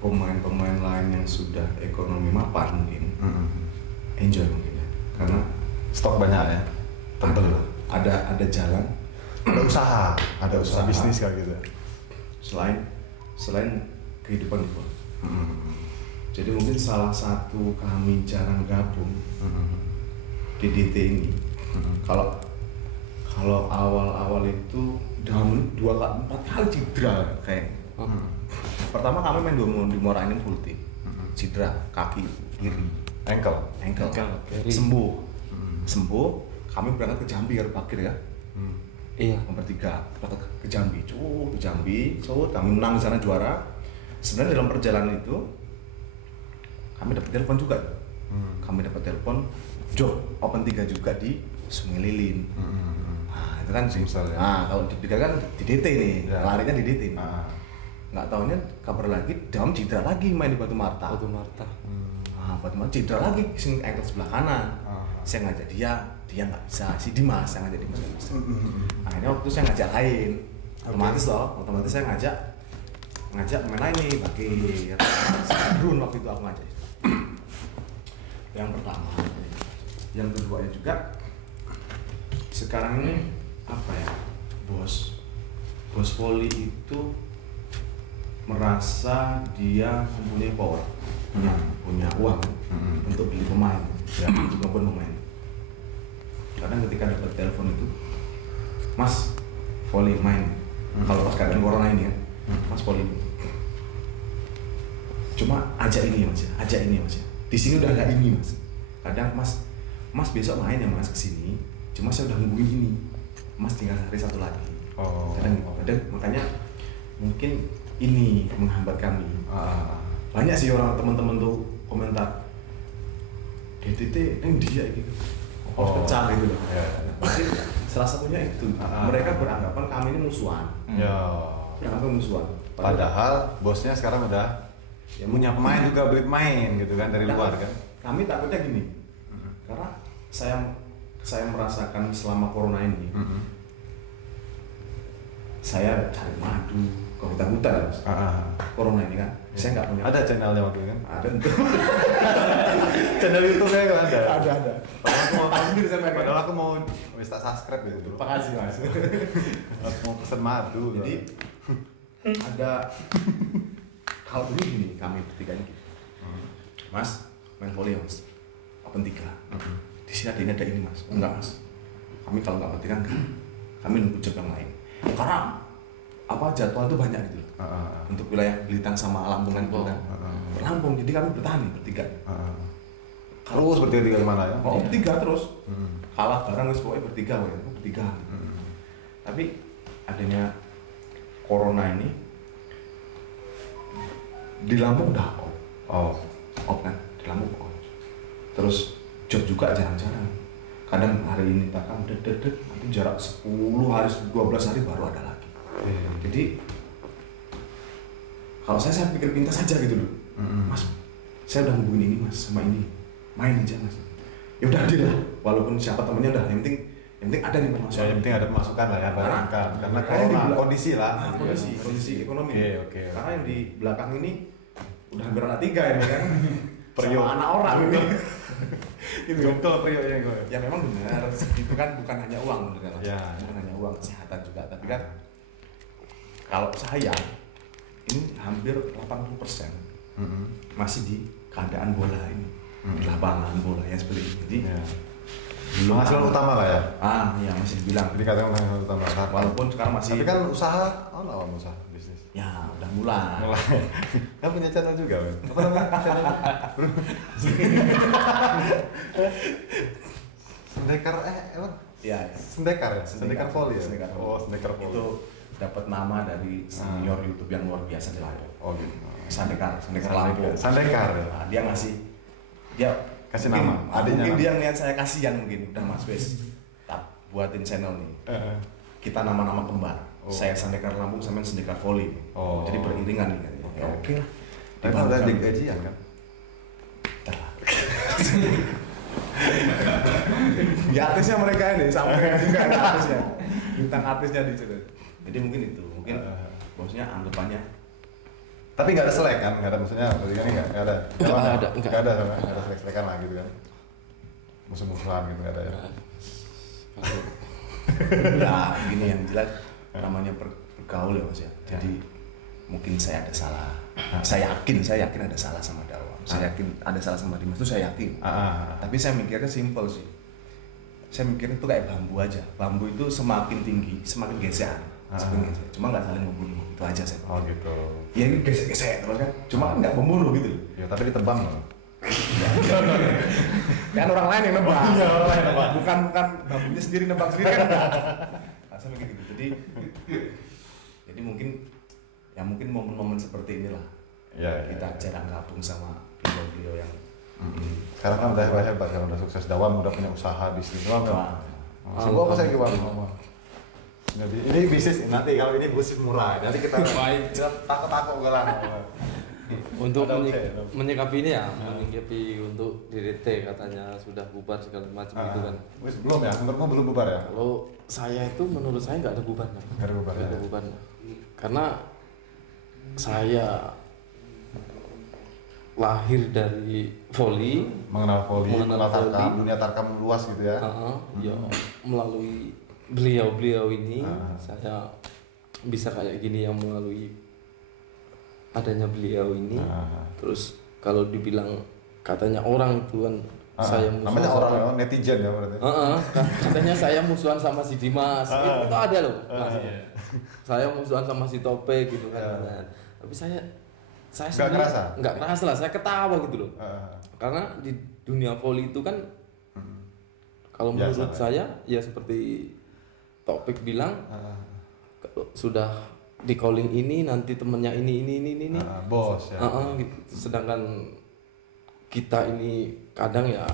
pemain-pemain lain yang sudah ekonomi mapan mungkin enjoy mungkin ya, karena Stok banyak ya. tebel lah, ada jalan, ada usaha bisnis kayak gitu. selain kehidupan itu. Jadi mungkin salah satu kami jarang gabung di DT ini. Kalau awal-awal itu dalam 4 kali cedera kayak. Pertama kami main di Moraine full team. Cedera kaki kiri, ankle. Sembuh. Kami berangkat ke Jambi ya, parkir ya. Iya. Nomor 3 berangkat ke Jambi. Kami menang di sana juara. Sebenarnya dalam perjalanan itu kami dapat telepon juga. Kami dapat telepon job open 3 juga di Sungai Lilin. Nah, itu kan misalnya. Nah, kalau di kan di DT nih, larinya di DT. Nggak taunya kabar lagi, Dam cedera lagi main di Batu Marta. Nah, Batu Marta cedera lagi, sing ankle sebelah kanan. Saya ngajak dia nggak bisa. Si Dimas yang ngajak Dimas. Akhirnya waktu itu saya ngajak lain, otomatis saya ngajak main lain nih, bagi Run waktu itu aku ngajak. Yang pertama, yang kedua juga sekarang ini apa ya, bos voli itu merasa dia mempunyai power, punya uang untuk beli pemain, ya, untuk maupun pemain. Kadang ketika dapat telepon itu, Mas, voli main. Kalau pas keadaan corona ini ya, Mas voli. Cuma ajak ini mas ya. Di sini udah ada ini mas. Kadang Mas besok main ya mas kesini. Cuma saya udah nungguin ini. Mas tinggal hari satu lagi. Kadang makanya mungkin ini menghambat kami. Banyak sih orang teman-teman tuh komentar DTT yang dia gitu harus pecah gitu loh. Mungkin salah satunya itu mereka beranggapan kami ini musuhan. Beranggapan musuhan. Padahal bosnya sekarang udah punya pemain juga, beli pemain gitu kan dari luar kan. Kami takutnya gini, karena saya merasakan selama corona ini, saya cari madu ke hutan-hutan, corona ini kan, saya nggak punya. Ada channelnya waktu itu kan? Ada tentu. Channel YouTube-nya kan ada. Ada. Padahal aku mau minta subscribe gitu. Makasih mas. Aku mau pesen madu. Jadi ada kalau dulu gini kami bertiga ini, Mas main volley mas. open 3. Di sini ada ini mas, enggak mas. Kami kalau nggak open 3 kami nunggu job yang lain. Karena jadwal itu banyak gitu. Untuk wilayah Blitar sama Lampung kan itu kan. Lampung, jadi kami bertahan nih bertiga. Kalau bertiga di mana ya? Oh, bertiga terus. Kalah bareng wis pokoknya bertiga. Tapi adanya corona ini di Lampung udah off kan, di Lampung off. Terus job juga jarang-jarang. Kadang hari ini takkan nanti jarak 10 hari, 12 hari baru ada lagi. Jadi kalau saya pikir pintas saja gitu loh. Mas, saya udah hubungin ini mas sama ini, main aja mas. Ya udah deal lah, walaupun siapa temennya udah, yang penting ada nih pemasukan. Yang penting ada pemasukan lah ya, karena kondisi lah. Kondisi ekonomi. Oke. Karena yang di belakang ini udah hampir anak 3 ini kan. Sama anak orang ini. Gitu. Betul prioknya gue. Ya memang benar, itu kan bukan hanya uang benar kan. Ya. Bukan hanya uang, kesehatan juga, tapi kan kalau saya ini hampir 80% masih di keadaan bola ini. Di lapangan bola ya seperti itu. Jadi belum penghasilan utama lah ya. Iya masih dibilang. Jadi katakan penghasilan utama. Walaupun sekarang masih. Tapi kan usaha, awal usaha bisnis. Ya udah mulai. Kan punya channel juga, men. Apa namanya channelnya? Sendekar emang? Iya. Sendekar ya. Sendekar Volley ya. Sendekar. Sendekar Volley. Itu dapat nama dari senior YouTube yang luar biasa di Lampung. Gitu. Sandekar Lampung. Sandekar. Nah, dia kasih nama. Mungkin dia ngeliat saya kasihan mungkin, udah mas wes, tak buatin channel nih. Kita nama-nama kembar. Saya Sandekar Lampung sama Sandekar Volley. Jadi beriringan nih kan. Ya oke lah. Tapi udah gajian kan? Ya artisnya mereka ini sampai juga artisnya. Bintang artisnya di situ. Jadi mungkin bosnya anggapannya. Tapi nggak ada selek kan? Nggak ada, maksudnya nggak ada selek-selekan lah gitu kan? Musuh-musuhan gitu nggak ada ya? Nah gini yang jelas namanya bergaul ya mas ya. Jadi mungkin saya ada salah. Saya yakin ada salah sama Dawam. Saya yakin ada salah sama Dimas itu saya yakin. Tapi saya mikirnya simpel sih. Saya mikirnya itu kayak bambu aja. Bambu itu semakin tinggi semakin gesekan. Cuma nggak saling membunuh, itu aja saya. Gitu. Ya ini gesek terus kan, cuma nggak membunuh gitu. Ya tapi ditebang loh. Kan orang lain yang nebang. Bukan bambunya sendiri nebang sendiri kan enggak. Sama gitu. Jadi mungkin momen-momen seperti inilah. Kita jarang gabung sama beliau-beliau yang sekarang kan udah hebat, udah sukses. Dawam udah punya usaha bisnis doang kan. Semua apa saya gimana? Ini bisnis nanti, kalau ini bisnis murah nanti kita takut galang. Untuk menyikapi ini ya, menyikapi untuk DDT katanya sudah bubar segala macam itu kan. Belum ya, menurutmu belum bubar ya? Kalau menurut saya nggak ada bubarnya. Nggak ada bubarnya. Karena saya lahir dari volley, mengenal tarkam, dunia tarkam luas gitu ya. Ya melalui beliau ini saya bisa kayak gini yang melalui adanya beliau ini. Terus kalau dibilang katanya orang itu kan saya musuhan namanya orang netizen ya berarti. Katanya saya musuhan sama si Dimas. Itu ada loh. Saya musuhan sama si Topik gitu kan. Tapi saya nggak kerasa lah, saya ketawa gitu loh. Karena di dunia volley itu kan kalau menurut saya ya seperti Topik bilang, kalau sudah di calling ini nanti temennya ini bos ya. Gitu. Sedangkan kita ini kadang ya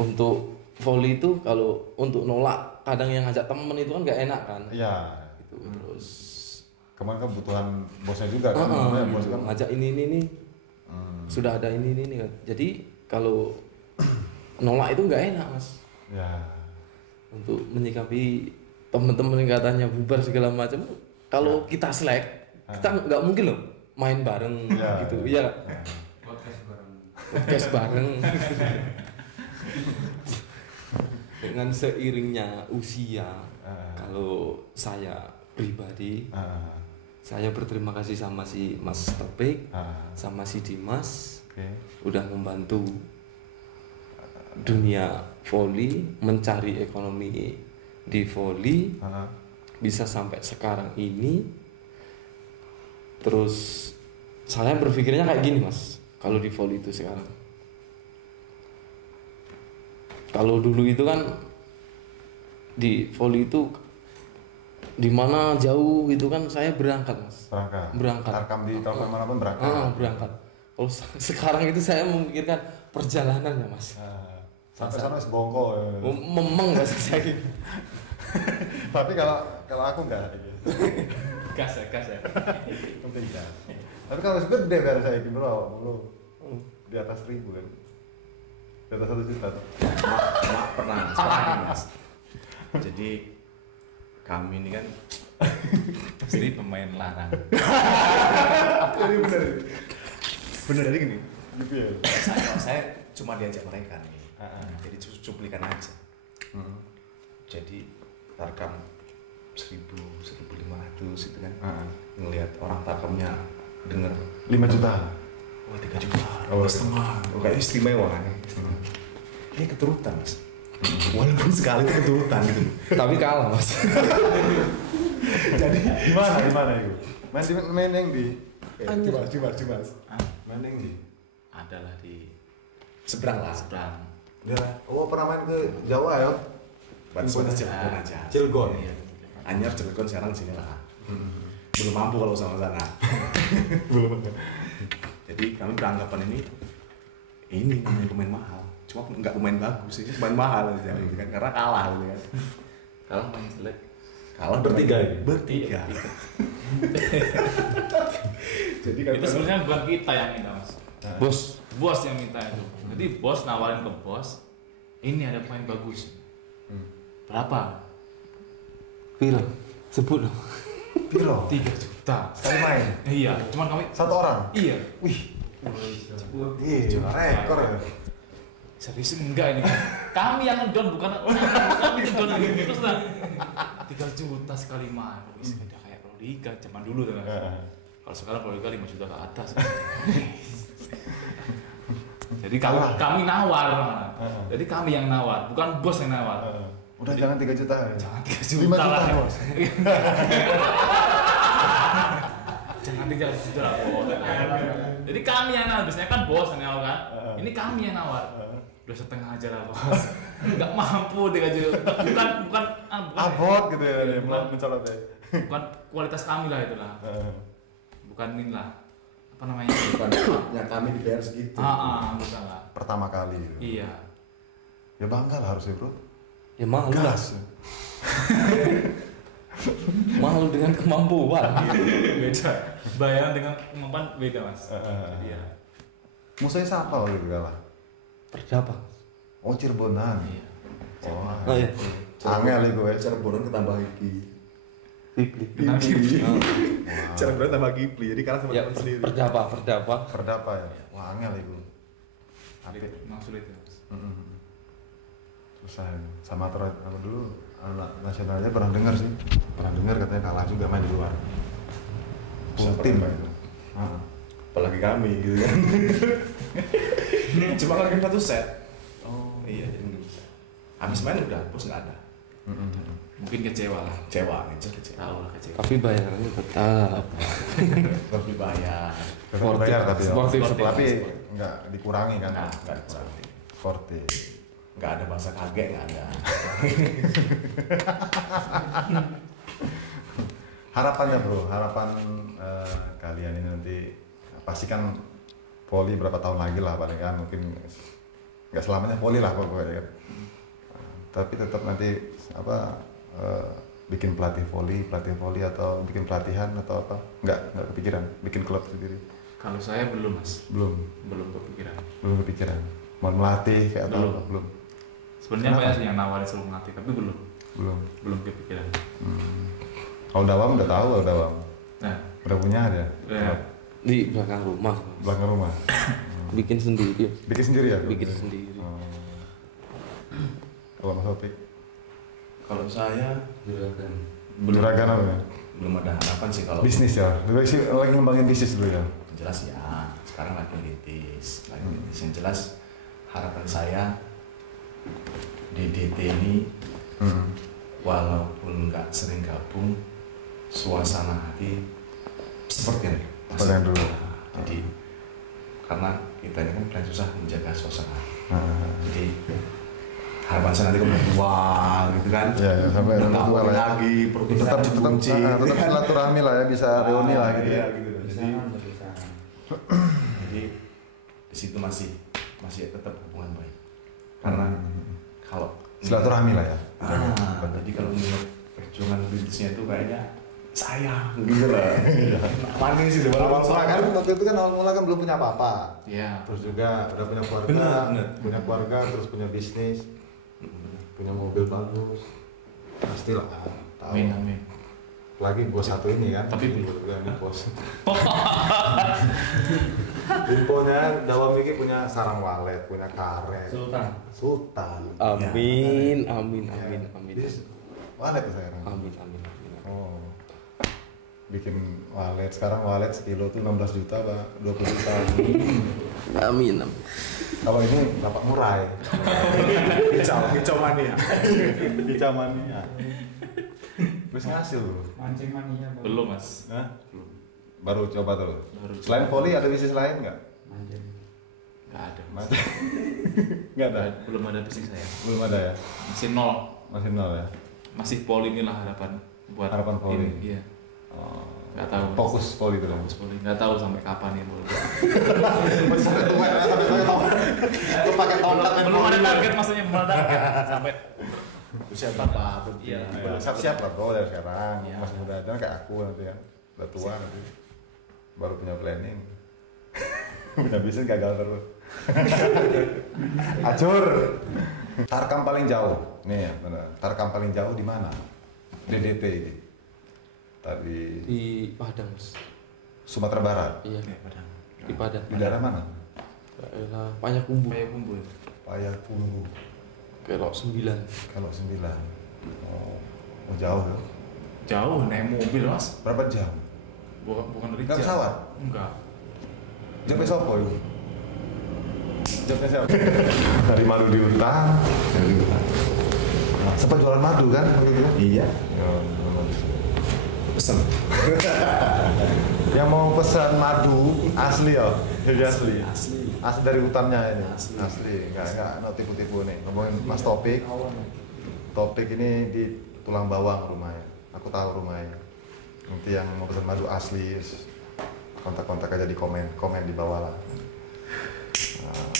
untuk volley itu kalau untuk nolak kadang yang ngajak temen itu kan nggak enak kan. Iya. Gitu. Terus kemarin kebutuhan bosnya juga kan. Bos kan ngajak ini. Sudah ada ini kan. Jadi kalau nolak itu nggak enak mas. Ya. Untuk menyikapi teman-teman yang katanya bubar segala macam, kalau kita selek, kita nggak mungkin loh main bareng gitu, iya. Podcast bareng. Dengan seiringnya usia, kalau saya pribadi, saya berterima kasih sama si Mas Topik, sama si Dimas, udah membantu dunia voli, mencari ekonomi di voli, bisa sampai sekarang ini. Terus saya berpikirnya kayak gini mas, kalau di voli itu sekarang, kalau dulu itu kan di voli itu di mana jauh itu kan saya berangkat mas, berangkat tarkam di tempat manapun berangkat. Berangkat. Kalau sekarang itu saya memikirkan perjalanannya mas. Sampai sana sebongko ya. Memang nggak saya gitu. Tapi kalau aku nggak Gas ya. penting ya. Tapi kalau gede dari saya gitu bro, di atas 1.000 kan, di atas 1 juta tuh. Pernah mas. Jadi kami ini kan pasti pemain larang. Jadi bener jadi gini. gitu ya. Saya cuma diajak mereka nih. Jadi cuplikan aja. Jadi tarkam 1.000, 1.500 itu kan. Ngelihat orang tarkamnya denger 5 juta. Wah 3 juta. Oh, setengah. Kayak istimewa kan. Ini keturutan mas. Walaupun sekali itu keturutan gitu. Tapi kalah mas. Jadi gimana itu? Main yang di Cimas. Main yang di? Adalah di Seberang lah. Ya, pernah main ke Jawa ya? Cilegon aja. Cilegon. Anyar Cilegon sekarang sini lah. Belum mampu kalau sama sana. Belum. Jadi kami beranggapan ini namanya pemain mahal. Cuma nggak pemain bagus, ini pemain mahal aja gitu kan. Karena kalah gitu kan. Kalah main jelek. Kalah bertiga. Jadi itu sebenarnya bukan kita yang minta mas. Bos yang minta itu. Jadi bos nawarin ke bos, ini ada pemain bagus. Berapa? Piro? Sebut dong. Piro? 3 juta. Sekali main? Iya, cuman kami satu orang? Iya. Wih. Rekor ya? Serius enggak ini. Kami yang ngedon bukan kami ngedon lagi terus lah. 3 juta sekali main. Wis beda kayak Proliga zaman dulu tuh kan. Kalau sekarang Proliga 5 juta ke atas. Jadi kami nawar. Jadi kami yang nawar, bukan bos yang nawar. Udah jangan 3 juta ya? Jangan 3 juta lah. Bos. Jangan 3 juta lah bos. Jadi kami yang nawar, biasanya kan bos yang nawar kan. Ini kami yang nawar. Udah setengah aja lah bos. Nggak mampu 3 juta. Bukan abot gitu ya, mencolot ya. Bukan kualitas kami lah itulah. Bukan ini lah. Apa namanya? Bukan yang kami dibayar segitu. Bukan lah. Pertama kali gitu. Iya. Ya bangga lah harusnya bro. Ya mahal lah. Gas. Mahal dengan kemampuan. Beda. Bayaran dengan kemampuan beda mas. Iya. Musuhnya siapa waktu itu kalah? Persiapa? Oh Cirebonan. Iya. Oh iya. Angel itu ya. Cirebon ketambah Gipli. Cirebon tambah Gipli. Jadi kalah sama Ya, teman sendiri. Perdapa ya. Wah angel itu. Memang sulit ya mas. Susah ya. Sama apa dulu anak nasionalnya pernah dengar sih. Pernah dengar katanya kalah juga main di luar. Full tim itu. Apalagi kami gitu kan. Cuma kan game 1 set. Oh iya, jadi habis main udah, terus nggak ada. Mungkin kecewa lah. Kecewa. Tahu lah kecewa. Tapi bayarannya tetap. Lebih bayar. Bayar tapi ya. Sportif. Tapi nggak dikurangi kan? Nggak dikurangi. Sportif. Nggak ada bahasa kaget, nggak ada. Harapannya bro, harapan kalian ini nanti pasti kan voli berapa tahun lagi lah paling kan, mungkin nggak selamanya voli lah pokoknya kan. Tapi tetap nanti bikin pelatih voli atau bikin pelatihan atau apa? Nggak kepikiran bikin klub sendiri? Kalau saya belum mas. Belum kepikiran. Mau melatih kayak atau apa? Belum. Sebenarnya banyak sih yang nawarin suruh melatih, tapi belum kepikiran. Kalau Dawam udah tahu, Nah, udah punya aja. ya. Di belakang rumah. Bikin sendiri. Bikin sendiri ya? Bikin sendiri. Kalau Mas Opik? Kalau saya Juragan apa ya? belum ada harapan sih kalau bisnis ya? Lebih sih lagi ngembangin bisnis dulu ya? jelas ya sekarang lagi nitis. Yang jelas harapan saya DDT ini walaupun nggak sering gabung, suasana hati seperti ini yang dulu. Jadi karena kita ini kan paling susah menjaga suasana. Jadi harapan saya nanti kalau tua gitu kan, ya, sampai tua lagi, tetap silaturahmi lah ya, bisa reuni lah gitu ya. Gitu. Jadi di situ masih tetap hubungan baik. Karena kalau silaturahmi lah ya. Jadi kalau melihat perjuangan bisnisnya itu kayaknya sayang gitu lah. Manis sih awal mula kan waktu itu kan awal mula kan belum punya apa-apa. Iya. Terus juga udah punya keluarga, punya keluarga, terus punya bisnis, punya mobil bagus. Pastilah tahu. Amin. Lagi bos satu ini kan. Tapi belum bos. Infonya Dawam ini punya sarang walet, punya karet. Sultan. Amin. Walet tuh sekarang. Amin. Oh. Bikin walet, sekarang walet sekilo tuh 16 juta Pak, 20 juta. Amin. Kalau ini dapat murai. Kicau mania. Kicau mania. Terus ngasil loh. Mancing mania. Belum mas. Hah? Baru coba tuh. Selain coba. volley ada bisnis lain nggak? Mancing. Nggak ada. Nggak ada. Belum ada bisnis saya. Belum ada ya. Masih nol. Masih nol ya. Masih poli inilah harapan buat Harapan poli. ini. Iya. Oh. Nggak tahu. Mas. Fokus volley itu dong. Fokus poli. Nggak tahu sampai kapan ini poli. Lu pakai tongkat main Belum ada volley. target maksudnya belum ada target sampai. Usia berapa? Iya. Siap lah bro dari sekarang. Iya. Masih muda aja kayak aku nanti kan. Udah tua nanti. Baru punya planning. Punya bisnis gagal terus. Acur. Tarkam paling jauh. Nih ya, benar. Tarkam paling jauh di mana? DDT ini. Tadi Di Padang, Mas. Sumatera Barat. Iya. Padang. Di Padang. Di daerah mana? Daerah Payakumbuh. Kumpul. Payakumbuh. Kelok 9. Kalau 9. Oh jauh ya. Jauh naik mobil mas. Berapa jam? Bukan dari Nggak jam. pesawat? Enggak. Jamnya siapa itu? Jamnya siapa? Dari madu diutang. Sempat jualan madu kan waktu itu? Iya. Oh, Pesen. yang mau pesan madu asli ya? Jadi asli. Asli. Dari hutannya ini. Asli. Nggak tipu-tipu nih. Ngomongin Mas Topik. Topik ini di Tulang Bawang rumahnya. Aku tahu rumahnya. Nanti yang mau pesan madu asli, kontak-kontak aja di komen di bawah lah. Nah,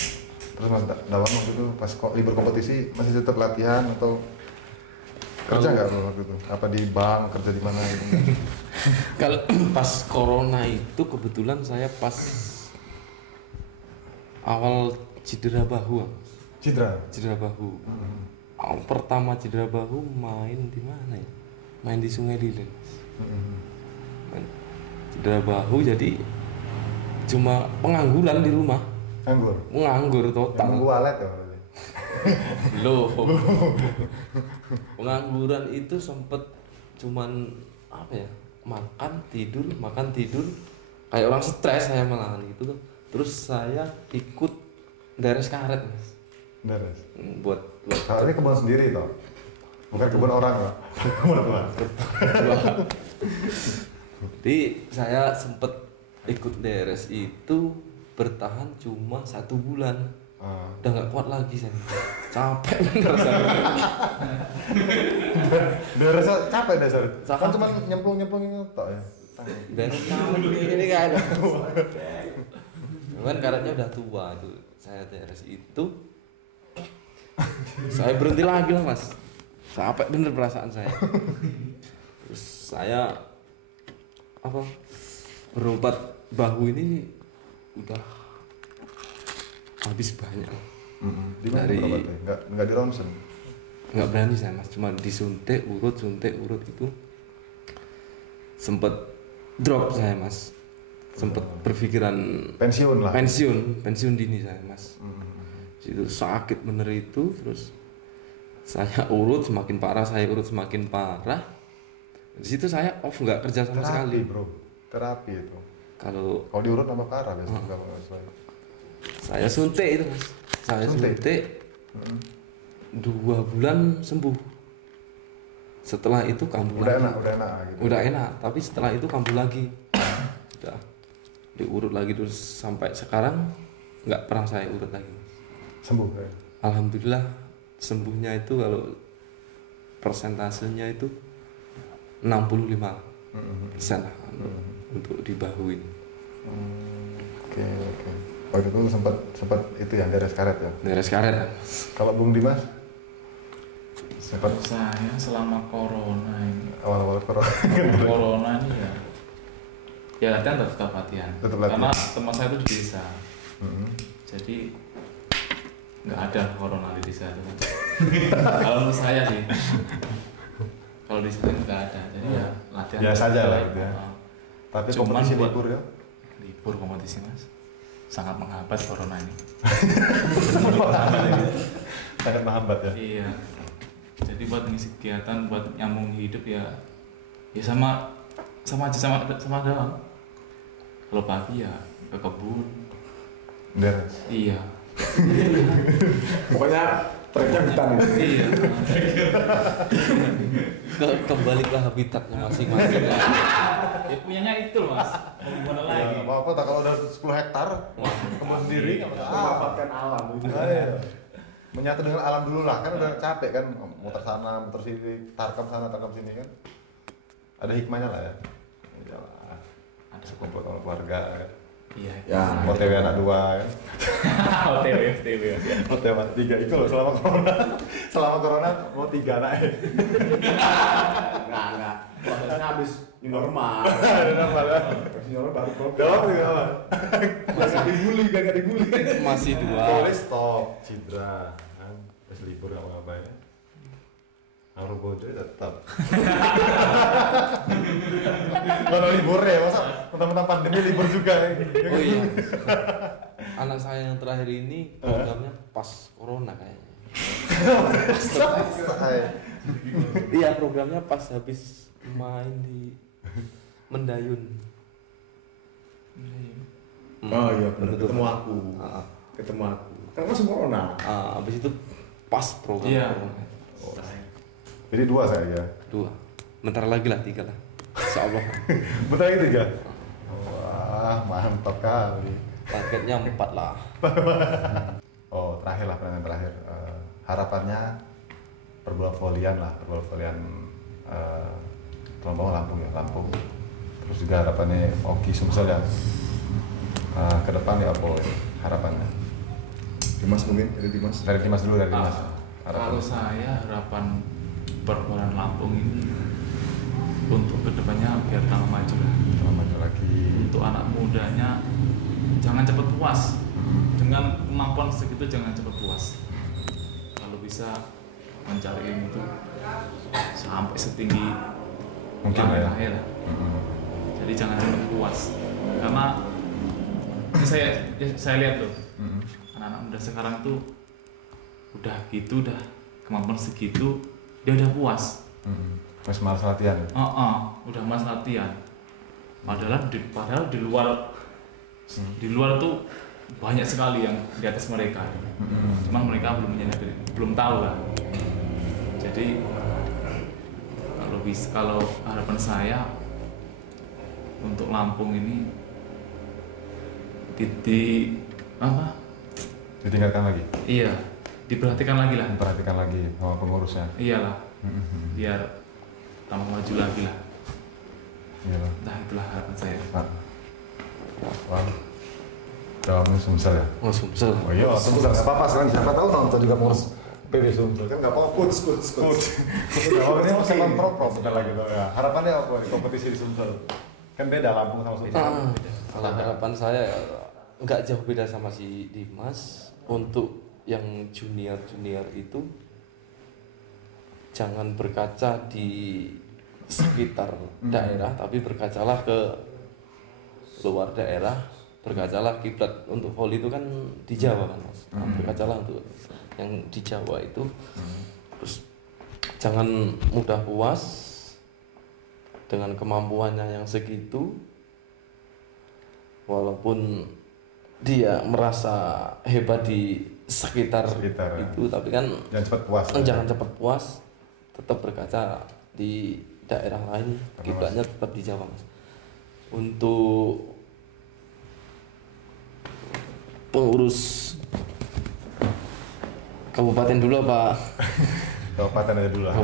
terus Mas Dawang waktu itu pas libur kompetisi masih tetap latihan atau kerja nggak waktu itu? Apa di bank, kerja di mana gitu? Kalau pas corona itu kebetulan saya pas awal cedera bahu. Cedera Bahu. Awal pertama cedera bahu main di mana ya? Main di Sungai Lilin. Main cedera bahu jadi cuma pengangguran di rumah. Nganggur total. Yang walet ya berarti. Loh. Pengangguran itu sempet cuman apa ya? Makan tidur kayak orang stres saya malahan gitu tuh. Terus saya ikut deres karet, Mas. Deres. Buat Kalau ini kebun sendiri toh. Bukan kebun orang, Pak. Kebun Tuhan. Jadi saya sempet ikut deres itu bertahan cuma 1 bulan. Udah nggak kuat lagi saya. Capek bener saya. Deres capek dasar. Kan Capek. cuma nyemplung itu toh ya. Deres ini kan. Kan karetnya udah tua tuh. Saya deres itu saya berhenti lagi lah Mas. Capek bener perasaan saya. Terus saya berobat bahu ini udah habis banyak. Di mana berobatnya? Nggak di ronsen? Nggak berani saya Mas, cuma disuntik urut itu sempet drop saya Mas. Sempet berpikiran Pensiun lah. pensiun dini saya Mas. Itu sakit bener itu, terus saya urut semakin parah. Di situ saya off, nggak kerja sama sekali. Bro, terapi itu. Kalau diurut nama Kara biasanya. Saya suntik itu Mas. Saya suntik 2 bulan sembuh. Setelah itu kambuh lagi. Udah enak gitu. Udah enak, tapi setelah itu kambuh lagi. Udah diurut lagi terus sampai sekarang nggak pernah saya urut lagi. Sembuh ya? Alhamdulillah sembuhnya itu kalau persentasenya itu 65% lah untuk di bahu ini. Oke. Waktu itu sempat itu ya deres karet ya? Deres karet. Kalau Bung Dimas? Kalau saya selama corona ini Awal-awal corona ini ya latihan tetap latihan. Karena teman saya itu di desa. Jadi nggak ada corona di desa itu. Kalau menurut saya sih, kalau di sini nggak ada, jadi ya latihan biasa aja lah gitu ya. Tapi kompetisi libur ya? Libur kompetisi Mas, sangat menghambat corona ini. Sangat menghambat ya? Iya. Jadi buat ngisi kegiatan, buat nyambung hidup ya sama doang. Kalau pagi ya ke kebun. Deres. Iya. Pokoknya treknya hutan ya. Iya. Kembali ke habitatnya masing-masing. Ya punyanya itu loh Mas. Mau gimana lagi? Apa kalau udah 10 hektar kebun sendiri Memanfaatkan alam gitu. Menyatu dengan alam dulu lah, kan udah capek kan muter sana, muter sini, tarkam sana, tarkam sini kan. Ada hikmahnya lah ya. Iyalah. Ada kumpul sama keluarga kan. Iya. Ya. OTW anak 2 kan. OTW. OTW anak 3 itu loh selama corona. Selama corona mau 3 anak. Enggak. Prosesnya habis new normal. Normal ya. New normal baru program. Jawab juga apa? Gak dibully. Masih 2. Boleh stop, cedera kan. Terus libur gak apa-apa ya. Ngaruh bojo tetap. Kalau libur ya, masa mentang-mentang pandemi libur juga ya. Oh iya. Anak saya yang terakhir ini programnya pas corona kayaknya. Iya, programnya pas habis main di Mendayun. Oh iya benar. Ketemu aku. Ah. Ketemu aku. Kan masuk corona. Habis itu pas program Iya. corona. Jadi 2 saya ya. 2. Bentar lagi lah 3 lah. Insyaallah. Bentar lagi 3. Wah, mantap kali. Targetnya 4 lah. Oh, terakhir lah pertanyaan terakhir. Harapannya perbola volian Trombong Lampung ya, Lampung. Terus juga harapannya Oki Sumsel ya. Ke depan ya apa harapannya? Dimas mungkin dari Dimas. Dari Dimas dulu, dari Dimas. Kalau saya harapan perbolaan Lampung ini untuk kedepannya biar tambah maju lah. Tambah maju lagi. Untuk anak mudanya jangan cepat puas. Dengan kemampuan segitu jangan cepat puas. Kalau bisa mencari ilmu itu sampai setinggi Mungkin lah ya. Jadi jangan cepat puas. Karena ini saya lihat loh, anak-anak muda sekarang tuh udah gitu, udah kemampuan segitu, dia udah puas. Mas malas latihan. Udah malas latihan. Padahal di luar tuh banyak sekali yang di atas mereka. Cuman mereka belum menyadari, belum tahu lah. Jadi kalau harapan saya untuk Lampung ini ditinggalkan lagi. Iya, diperhatikan lagi lah. Perhatikan lagi sama pengurusnya. Iyalah, biar tambah maju lagi lah. Iyalah. Nah itulah harapan saya. Wah, jawabnya Sumsel ya? Oh, Sumsel. Oh iya, Sumsel. Gak apa-apa sekarang siapa tahu nonton juga pengurus PB Sumsel kan nggak apa-apa. Coach. Ini mau sama pro bentar lagi tuh ya. Harapannya apa di kompetisi di Sumsel? Kan beda Lampung sama Sumsel. Kalau harapan saya nggak jauh beda sama si Dimas. Untuk yang junior itu jangan berkaca di sekitar daerah, tapi berkacalah ke luar daerah, berkacalah kiblat. Untuk voli itu kan di Jawa kan Mas. Berkacalah untuk yang di Jawa itu. Terus jangan mudah puas dengan kemampuannya yang segitu. walaupun dia merasa hebat di sekitar itu, tapi kan jangan cepat puas, tetap berkaca di daerah lain, kiblatnya tetap di Jawa, Mas. Untuk pengurus kabupaten dulu apa? Kabupaten aja dulu lah.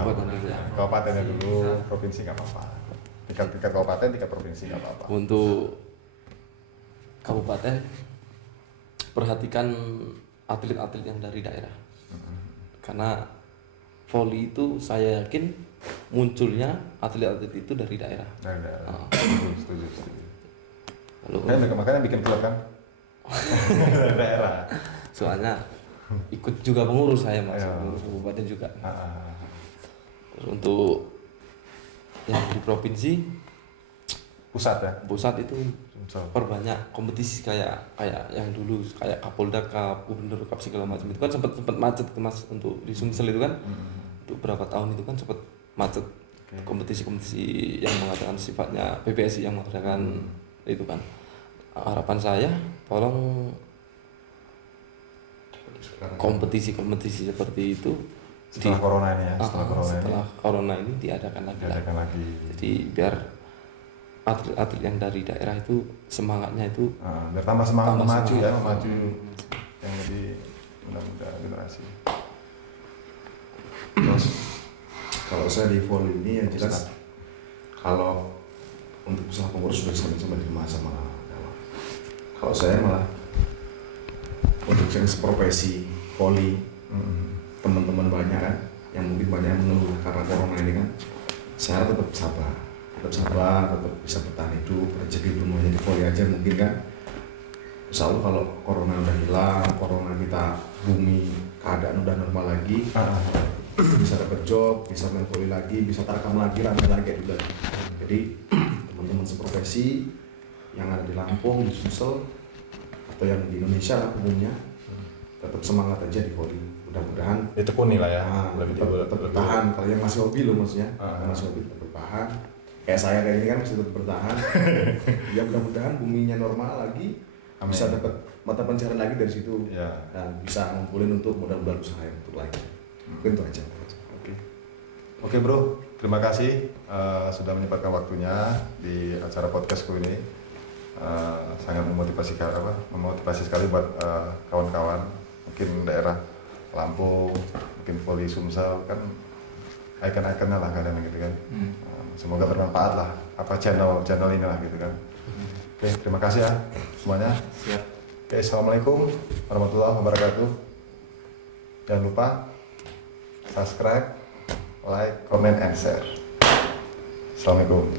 Kabupaten aja dulu, provinsi nggak apa-apa. Tingkat kabupaten, tingkat provinsi nggak apa-apa. Untuk kabupaten, perhatikan atlet-atlet yang dari daerah. Karena voli itu saya yakin munculnya atlet-atlet itu dari daerah. Dari daerah. Setuju. Makanya bikin klub kan? Dari daerah. Soalnya ikut juga pengurus saya, Mas, pengurus kabupaten juga. Terus untuk yang di provinsi, pusat itu perbanyak kompetisi kayak yang dulu, kayak Kapolda Cup, Gubernur Cup segala macam itu kan sempat macet, Mas, untuk di Sumsel itu kan. Untuk beberapa tahun itu kan sempat macet. Kompetisi-kompetisi yang mengadakan sifatnya PBSI yang mengadakan itu kan. Harapan saya tolong kompetisi seperti itu setelah corona ini ya, setelah corona ini diadakan lagi. Jadi biar atlet-atlet yang dari daerah itu semangatnya itu biar tambah semangat maju yang lebih muda-muda generasi. Terus kalau saya di voli ini yang jelas, kalau untuk usaha pengurus sudah sampai di masa sama. Kalau saya malah untuk yang seprofesi voli, teman-teman banyak kan yang mungkin banyak yang mengeluh karena corona ini kan, saya tetap sabar, tetap bisa bertahan hidup, rezeki belum hanya di voli aja mungkin kan. Insya Allah kalau corona udah hilang, corona kita bumi keadaan udah normal lagi, bisa dapat job, bisa main voli lagi, bisa tarkam lagi, ramai lagi dulu. Jadi teman-teman seprofesi yang ada di Lampung, di Sumsel, atau yang di Indonesia lah umumnya, tetap semangat aja di voli. Mudah-mudahan ditekuni lah ya, tetap bertahan. Kalau yang masih hobi loh maksudnya, masih hobi tetap bertahan. Kayak saya kayak ini kan masih tetap bertahan. Ya mudah-mudahan buminya normal lagi, bisa dapat mata pencarian lagi dari situ, dan bisa ngumpulin untuk mudah-mudahan usaha yang untuk lain. Mungkin itu aja. Oke bro, terima kasih sudah menyempatkan waktunya di acara podcastku ini. Sangat memotivasi sekali buat kawan-kawan mungkin daerah Lampung, mungkin voli Sumsel kan ikon-ikonnya lah kalian gitu kan. Semoga bermanfaat lah channel ini lah gitu kan. Oke, terima kasih ya semuanya. Siap. Oke, assalamualaikum warahmatullahi wabarakatuh. Jangan lupa subscribe, like, comment, and share. Assalamualaikum.